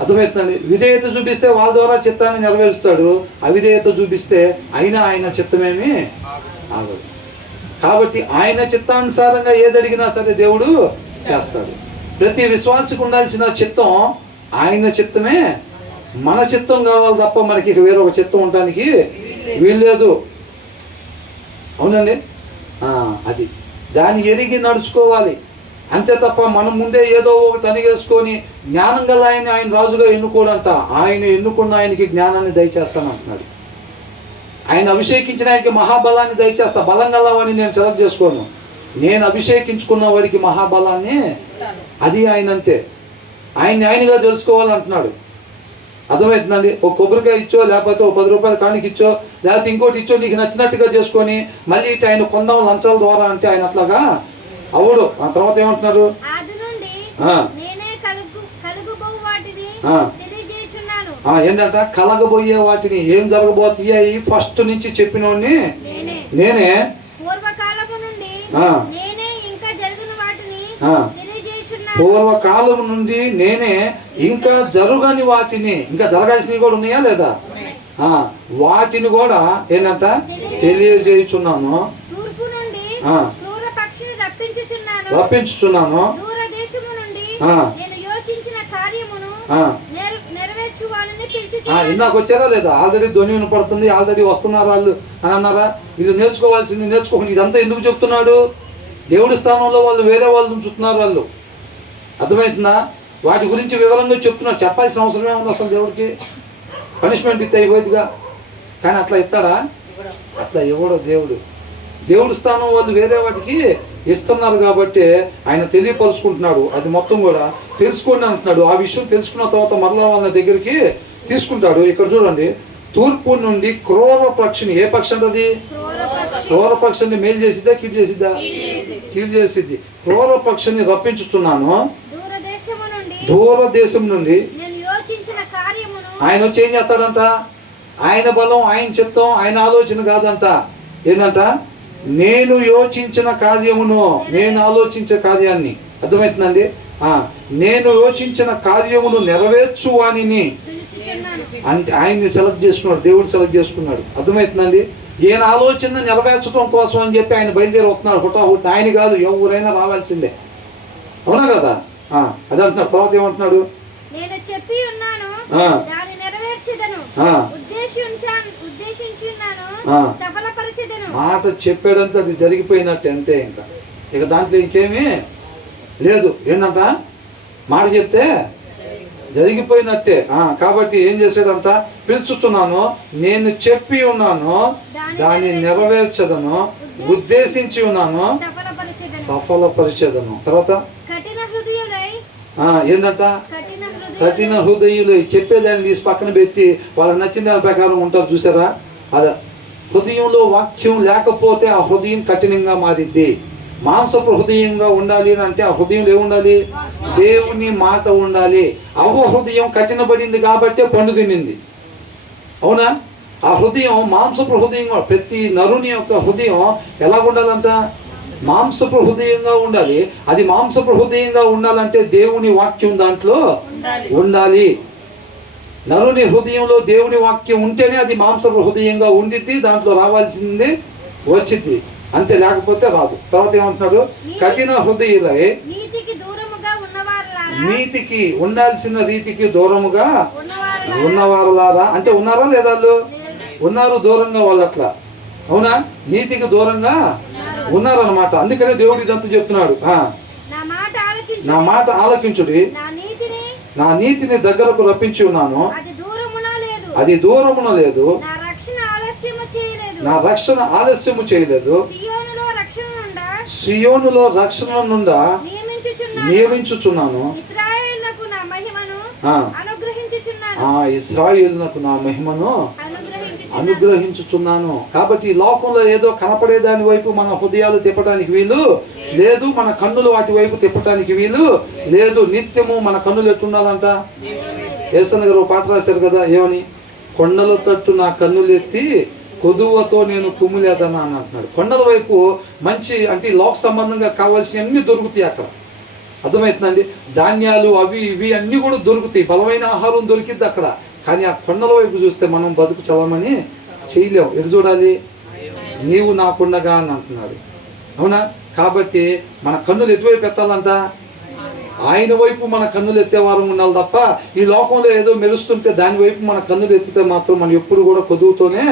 అర్థమవుతుందండి? విధేయత చూపిస్తే వాళ్ళ ద్వారా చిత్తాన్ని నెరవేరుస్తాడు. అవిధేయత చూపిస్తే అయినా ఆయన చిత్తమేమి ఆగదు. కాబట్టి ఆయన చిత్తానుసారంగా ఏది అడిగినా సరే దేవుడు చేస్తాడు. ప్రతి విశ్వాసికి ఉండాల్సిన చిత్తం ఆయన చిత్తమే. మన చిత్తం కావాలి తప్ప మనకి ఇక వేరొక చిత్తం ఉండటానికి వీల్లేదు. అవునండి, అది దాన్ని ఎరిగి నడుచుకోవాలి అంతే తప్ప మనం ముందే ఏదో ఒకటి అనిగేసుకొని జ్ఞానం గల ఆయన రాజుగా ఎన్నుకోడంట. ఆయన ఎన్నుకున్న ఆయనకి జ్ఞానాన్ని దయచేస్తాను అంటున్నాడు. ఆయన అభిషేకించిన ఆయనకి మహాబలాన్ని దయచేస్తా. బలం గలవాడిని నేను సెలెక్ట్ చేసుకోను, నేను అభిషేకించుకున్న వాడికి మహాబలాన్ని, అది ఆయన అంతే. ఆయనగా తెలుసుకోవాలంటున్నాడు. అర్థమవుతుందండి. ఒక కొబ్బరికాయ ఇచ్చో లేకపోతే ఒక 10 రూపాయల కానికి ఇచ్చో లేకపోతే ఇంకోటి ఇచ్చో నీకు నచ్చినట్టుగా చేసుకొని మళ్ళీ ఇటు ఆయన కొందాం లంచాల ద్వారా అంటే ఆయన అట్లాగా అవుడు. ఆ తర్వాత ఏమంటున్నారు, ఏంటంట కలగబోయే వాటిని ఏం జరగబోతున్నాయి ఫస్ట్ నుంచి చెప్పినోడిని నేనే, పూర్వకాలం నుండి నేనే ఇంకా జరగని వాటిని, ఇంకా జరగాల్సినవి కూడా ఉన్నాయా లేదా, వాటిని కూడా ఏంటంట తెలియజేయుచున్నాను, రప్పించుచున్నాను. ఇందాక వచ్చారా లేదా, ఆల్రెడీ ధ్వని వినపడుతుంది, ఆల్రెడీ వస్తున్నారు వాళ్ళు అని అన్నారా. ఇది నేర్చుకోవాల్సింది నేర్చుకోకుండా ఇదంతా ఎందుకు చెప్తున్నాడు, దేవుడి స్థానంలో వాళ్ళు వేరే వాళ్ళు ఉంచుతున్నారు వాళ్ళు. అర్థమవుతుందా, వాటి గురించి వివరంగా చెప్తున్నారు. చెప్పాల్సిన అవసరమే ఉంది అసలు. దేవుడికి పనిష్మెంట్ ఇస్తే అయిపోయిందిగా, కానీ అట్లా ఇస్తాడా, అట్లా ఇవ్వడు దేవుడు. దేవుడి స్థానం వాళ్ళు వేరే వాటికి ఇస్తున్నారు కాబట్టి ఆయన తెలియపరుచుకుంటున్నాడు. అది మొత్తం కూడా తెలుసుకోండి అంటున్నాడు. ఆ విషయం తెలుసుకున్న తర్వాత మరలా వాళ్ళ దగ్గరికి తీసుకుంటాడు. ఇక్కడ చూడండి, తూర్పు నుండి క్రూర పక్షిని, ఏ పక్షి అంటది, క్రూర పక్షిని మేలు చేసిద్దా కీడు చేసిద్దా, కీడు చేసిద్ది. క్రూర పక్షిని రప్పించుతున్నాను దూరదేశం నుండి. ఆయన వచ్చి ఏం చేస్తాడంట, ఆయన బలం, ఆయన చిత్తం, ఆయన ఆలోచన కాదంట. ఏంటంట, నేను యోచించిన కార్యమును, నేను ఆలోచించే కార్యాన్ని. అర్థమవుతుందండి, నేను యోచించిన కార్యమును నెరవేర్చు వాణిని అంటే ఆయన్ని సెలెక్ట్ చేసుకున్నాడు, దేవుడు సెలెక్ట్ చేసుకున్నాడు. అర్థమవుతుందండి, ఈయన ఆలోచన నెరవేర్చడం కోసం అని చెప్పి ఆయన బయలుదేరి వస్తున్నాడు హుటాహుట్. ఆయన కాదు, ఎవరైనా రావాల్సిందే. అవునా కదా, అది అంటున్నాడు. తర్వాత ఏమంటున్నాడు, నేను చెప్పి ఉన్నాను దాన్ని నెరవేర్చెదను, ఉద్దేశించున్నాను సఫలపరచెదను. మాట చెప్పాడంటే అది జరిగిపోయినట్టు అంతే. ఇంకా ఇక దాంట్లో ఇంకేమీ లేదు. ఏంటంట, మాట చెప్తే జరిగిపోయినట్టే. కాబట్టి ఏం చేశాడంట, పిలుచుతున్నాను, నేను చెప్పి ఉన్నాను దాన్ని నెరవేర్చదను, ఉద్దేశించి ఉన్నాను సఫలపరిచేదను. తర్వాత ఏంటంట, కఠిన హృదయులు చెప్పేదాన్ని తీసి పక్కన పెట్టి వాళ్ళకి నచ్చిన దాని ప్రకారం ఉంటారు. చూసారా, అదే హృదయంలో వాక్యం లేకపోతే ఆ హృదయం కఠినంగా మారిద్ది. మాంసపు హృదయంగా ఉండాలి అంటే ఆ హృదయంలో ఏముండాలి, దేవుని మాట ఉండాలి. అవ్వ హృదయం కఠినపడింది కాబట్టే పండు తినింది. అవునా, ఆ హృదయం మాంసపు హృదయం. ప్రతి నరుని యొక్క హృదయం ఎలా ఉండాలంట, మాంసపు హృదయంగా ఉండాలి. అది మాంసపు హృదయంగా ఉండాలంటే దేవుని వాక్యం దాంట్లో ఉండాలి. నరుని హృదయంలో దేవుని వాక్యం ఉంటేనే అది మాంసపు హృదయంగా ఉండిద్ది, దాంట్లో రావాల్సింది వచ్చింది, అంతే, లేకపోతే రాదు. తర్వాత ఏమంటున్నాడు, కఠిన హృదయులై నీతికి ఉండాల్సిన రీతికి దూరముగా ఉన్నవారులారా. అంటే ఉన్నారా లేదా, వాళ్ళు ఉన్నారు దూరంగా, వాళ్ళు అట్లా. అవునా, నీతికి దూరంగా ఉన్నారన్నమాట. అందుకనే దేవుడు ఇదంతా చెప్తున్నాడు, నా మాట ఆలకించుడి, నా నీతిని దగ్గరకు రప్పించి ఉన్నాను, అది దూరమున లేదు, నా రక్షణ ఆలస్యము చేయలేదు, సియోనులో రక్షణ నుండా నియమించుచున్నాను, ఇశ్రాయేలునకు నా మహిమను అనుగ్రహించుచున్నాను. కాబట్టి ఈ లోకంలో ఏదో కనపడే దాని వైపు మన హృదయాలు తిప్పడానికి వీలు లేదు, మన కన్నులు వాటి వైపు తిప్పడానికి వీలు లేదు. నిత్యము మన కన్నులు ఎట్టుండాలంట. యేసన్న గారు పాట రాశారు కదా, ఏమని, కొండల తట్టు నా కన్నులు ఎత్తి కొదువతో నేను కుమ్ములేదన్నా అని అంటున్నాడు. కొండల వైపు మంచి అంటే లోక సంబంధంగా కావాల్సినవన్నీ దొరుకుతాయి అక్కడ. అర్థమవుతుందండి, ధాన్యాలు అవి ఇవి అన్నీ కూడా దొరుకుతాయి, బలమైన ఆహారం దొరికిద్ది అక్కడ. కానీ ఆ కొండల వైపు చూస్తే మనం బతుకు చదవమని చేయలేము. ఎటు చూడాలి, నీవు నాకుండగా అని అంటున్నాడు. అవునా? కాబట్టి మన కన్నులు ఎటువైపు ఎత్తాలంట? ఆయన వైపు మన కన్నులు ఎత్తే వారం ఉండాలి తప్ప ఈ లోకంలో ఏదో మెరుస్తుంటే దాని వైపు మన కన్నులు ఎత్తితే మాత్రం మనం ఎప్పుడు కూడా కొదువుతూనే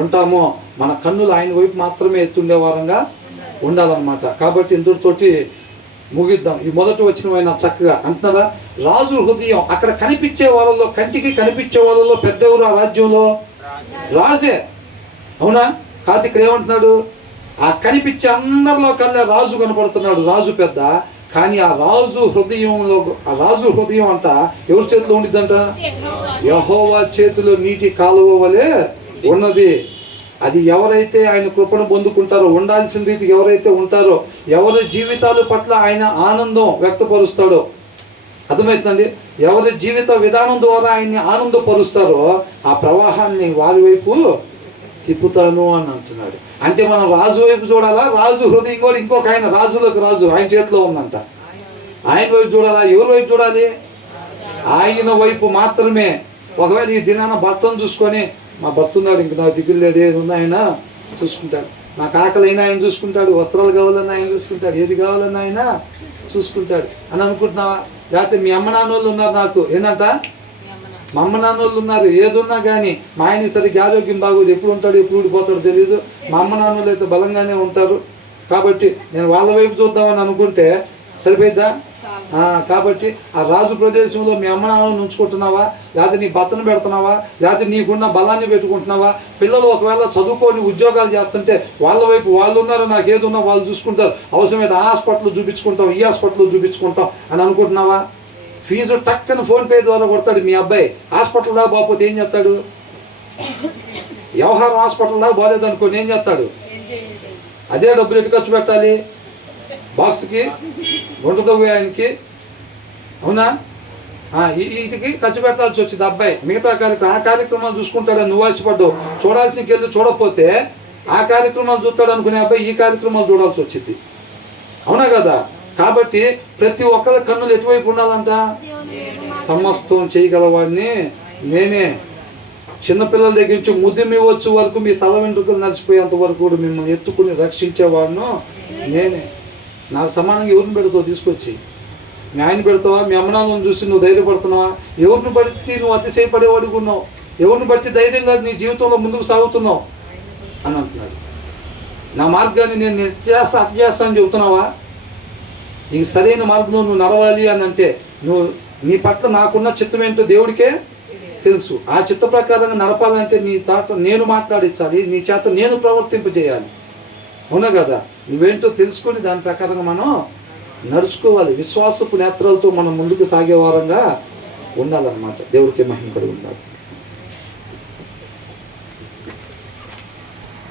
ఉంటామో. మన కన్నులు ఆయన వైపు మాత్రమే ఎత్తుండే వారంగా ఉండాలన్నమాట. కాబట్టి ఇందుతోటి ముగిద్దాం. ఈ మొదటి వచ్చిన చక్కగా అంటున్నారా, రాజు హృదయం. అక్కడ కనిపించే వాళ్ళలో, కంటికి కనిపించే వాళ్ళలో పెద్దెవరు ఆ రాజ్యంలో? రాజే. అవునా? కాదు ఇక్కడ ఏమంటున్నాడు? ఆ కనిపించే అందరిలో కల్లా రాజు కనపడుతున్నాడు, రాజు పెద్ద. కానీ ఆ రాజు హృదయంలో, ఆ రాజు హృదయం అంట ఎవరి చేతిలో ఉండిద్దంట? యెహోవా చేతిలో నీటి కాలువ వలె ఉన్నది. అది ఎవరైతే ఆయన కృపను పొందుకుంటారో, ఉండాల్సిన రీతికి ఎవరైతే ఉంటారో, ఎవరి జీవితాల పట్ల ఆయన ఆనందం వ్యక్తపరుస్తాడో, అర్థమవుతుందండి? ఎవరి జీవిత విధానం ద్వారా ఆయన్ని ఆనందపరుస్తారో ఆ ప్రవాహాన్ని వారి వైపు తిప్పుతాను అని అంటున్నాడు. అంటే మనం రాజు వైపు చూడాలా? రాజు హృదయం కూడా ఇంకొక ఆయన, రాజులకు రాజు ఆయన చేతిలో ఉందంట. ఆయన వైపు చూడాలా? ఎవరి వైపు చూడాలి? ఆయన వైపు మాత్రమే. ఒకవేళ ఈ దినాన భర్తను చూసుకొని, మా భర్త ఉన్నాడు, ఇంక నా దిగులు లేదు, ఏది ఉన్నా ఆయన చూసుకుంటాడు, నాకు ఆకలి అయినా ఆయన చూసుకుంటాడు, వస్త్రాలు కావాలన్నా ఆయన చూసుకుంటాడు, ఏది కావాలన్నా ఆయన చూసుకుంటాడు అని అనుకుంటున్నావా? లేకపోతే మీ అమ్మ నాన్నోళ్ళు ఉన్నారు, నాకు ఏంటంట మా అమ్మ నాన్నోళ్ళు ఉన్నారు, ఏదున్నా కానీ మా ఆయన సరిగ్గా ఆరోగ్యం బాగోదు, ఎప్పుడు ఉంటాడు ఎప్పుడు ఊడిపోతాడో తెలియదు. మా అమ్మ నాన్నోళ్ళు అయితే బలంగానే ఉంటారు, కాబట్టి నేను వాళ్ళ వైపు చూద్దామని అనుకుంటే సరిపోయిద్దా? కాబట్టి ఆ రాజు ప్రదేశంలో మీ అమ్మ నాన్నలను ఉంచుకుంటున్నావా? లేకపోతే నీ భర్తను పెడుతున్నావా? లేకపోతే నీకున్న బలాన్ని పెట్టుకుంటున్నావా? పిల్లలు ఒకవేళ చదువుకొని ఉద్యోగాలు చేస్తుంటే వాళ్ళ వైపు వాళ్ళు ఉన్నారు, నాకు ఏది ఉన్నా వాళ్ళు చూసుకుంటారు, అవసరమైతే ఆ హాస్పిటల్ చూపించుకుంటాం, ఈ హాస్పిటల్ చూపించుకుంటాం అని అనుకుంటున్నావా? ఫీజు టక్కన ఫోన్పే ద్వారా కొడతాడు మీ అబ్బాయి, హాస్పిటల్ దాకా పోతే ఏం చేస్తాడు? వ్యవహారం హాస్పిటల్ దాకా బాగాలేదు అనుకోని ఏం చేస్తాడు? అదే డబ్బులు ఎటు ఖర్చు పెట్టాలి? బాక్స్కి, గుంట ఆయనకి, అవునా? వీటికి ఖర్చు పెట్టాల్సి వచ్చింది అబ్బాయి. మిగతా కార్యక్రమం, ఆ కార్యక్రమాలు చూసుకుంటాడని నువ్వు ఆశపడ్డావు, చూడాల్సినకి వెళ్ళి చూడకపోతే ఆ కార్యక్రమాలు చూస్తాడు అనుకునే అబ్బాయి ఈ కార్యక్రమాలు చూడాల్సి వచ్చింది, అవునా కదా? కాబట్టి ప్రతి ఒక్కరి కన్నులు ఎటువైపు ఉండాలంట? సమస్తం చేయగలవాడిని నేనే. చిన్నపిల్లల దగ్గర నుంచి ముద్దు వచ్చే వరకు, మీ తల వెంట్రుకలు నడిచిపోయేంత వరకు కూడా మిమ్మల్ని ఎత్తుకుని రక్షించేవాడును నేనే. నాకు సమానంగా ఎవరిని పెడతావు తీసుకొచ్చి? మీ ఆయన పెడతావా? మీ అమ్మనాన్నను చూసి నువ్వు ధైర్యపడుతున్నావా? ఎవరిని బట్టి నువ్వు అతిశయపడేవాడికి ఉన్నావు? ఎవరిని బట్టి ధైర్యంగా నీ జీవితంలో ముందుకు సాగుతున్నావు అని అంటున్నాడు. నా మార్గాన్ని నేను చేస్తా, అటు చేస్తా అని చెబుతున్నావా? ఈ సరైన మార్గంలో నువ్వు నడవాలి అని అంటే నువ్వు, నీ పట్ల నాకున్న చిత్తం ఏంటో దేవుడికే తెలుసు. ఆ చిత్త ప్రకారంగా నడపాలంటే నీ తాట నేను మాట్లాడించాలి, నీ చేత నేను ప్రవర్తింపజేయాలి, అవునా కదా? నువ్వేంటో తెలుసుకొని దాని ప్రకారంగా మనం నడుచుకోవాలి. విశ్వాసపు నేత్రాలతో మనం ముందుకు సాగే వారంగా ఉండాలన్నమాట. దేవుడికి మహిమ కలుగుతాడు.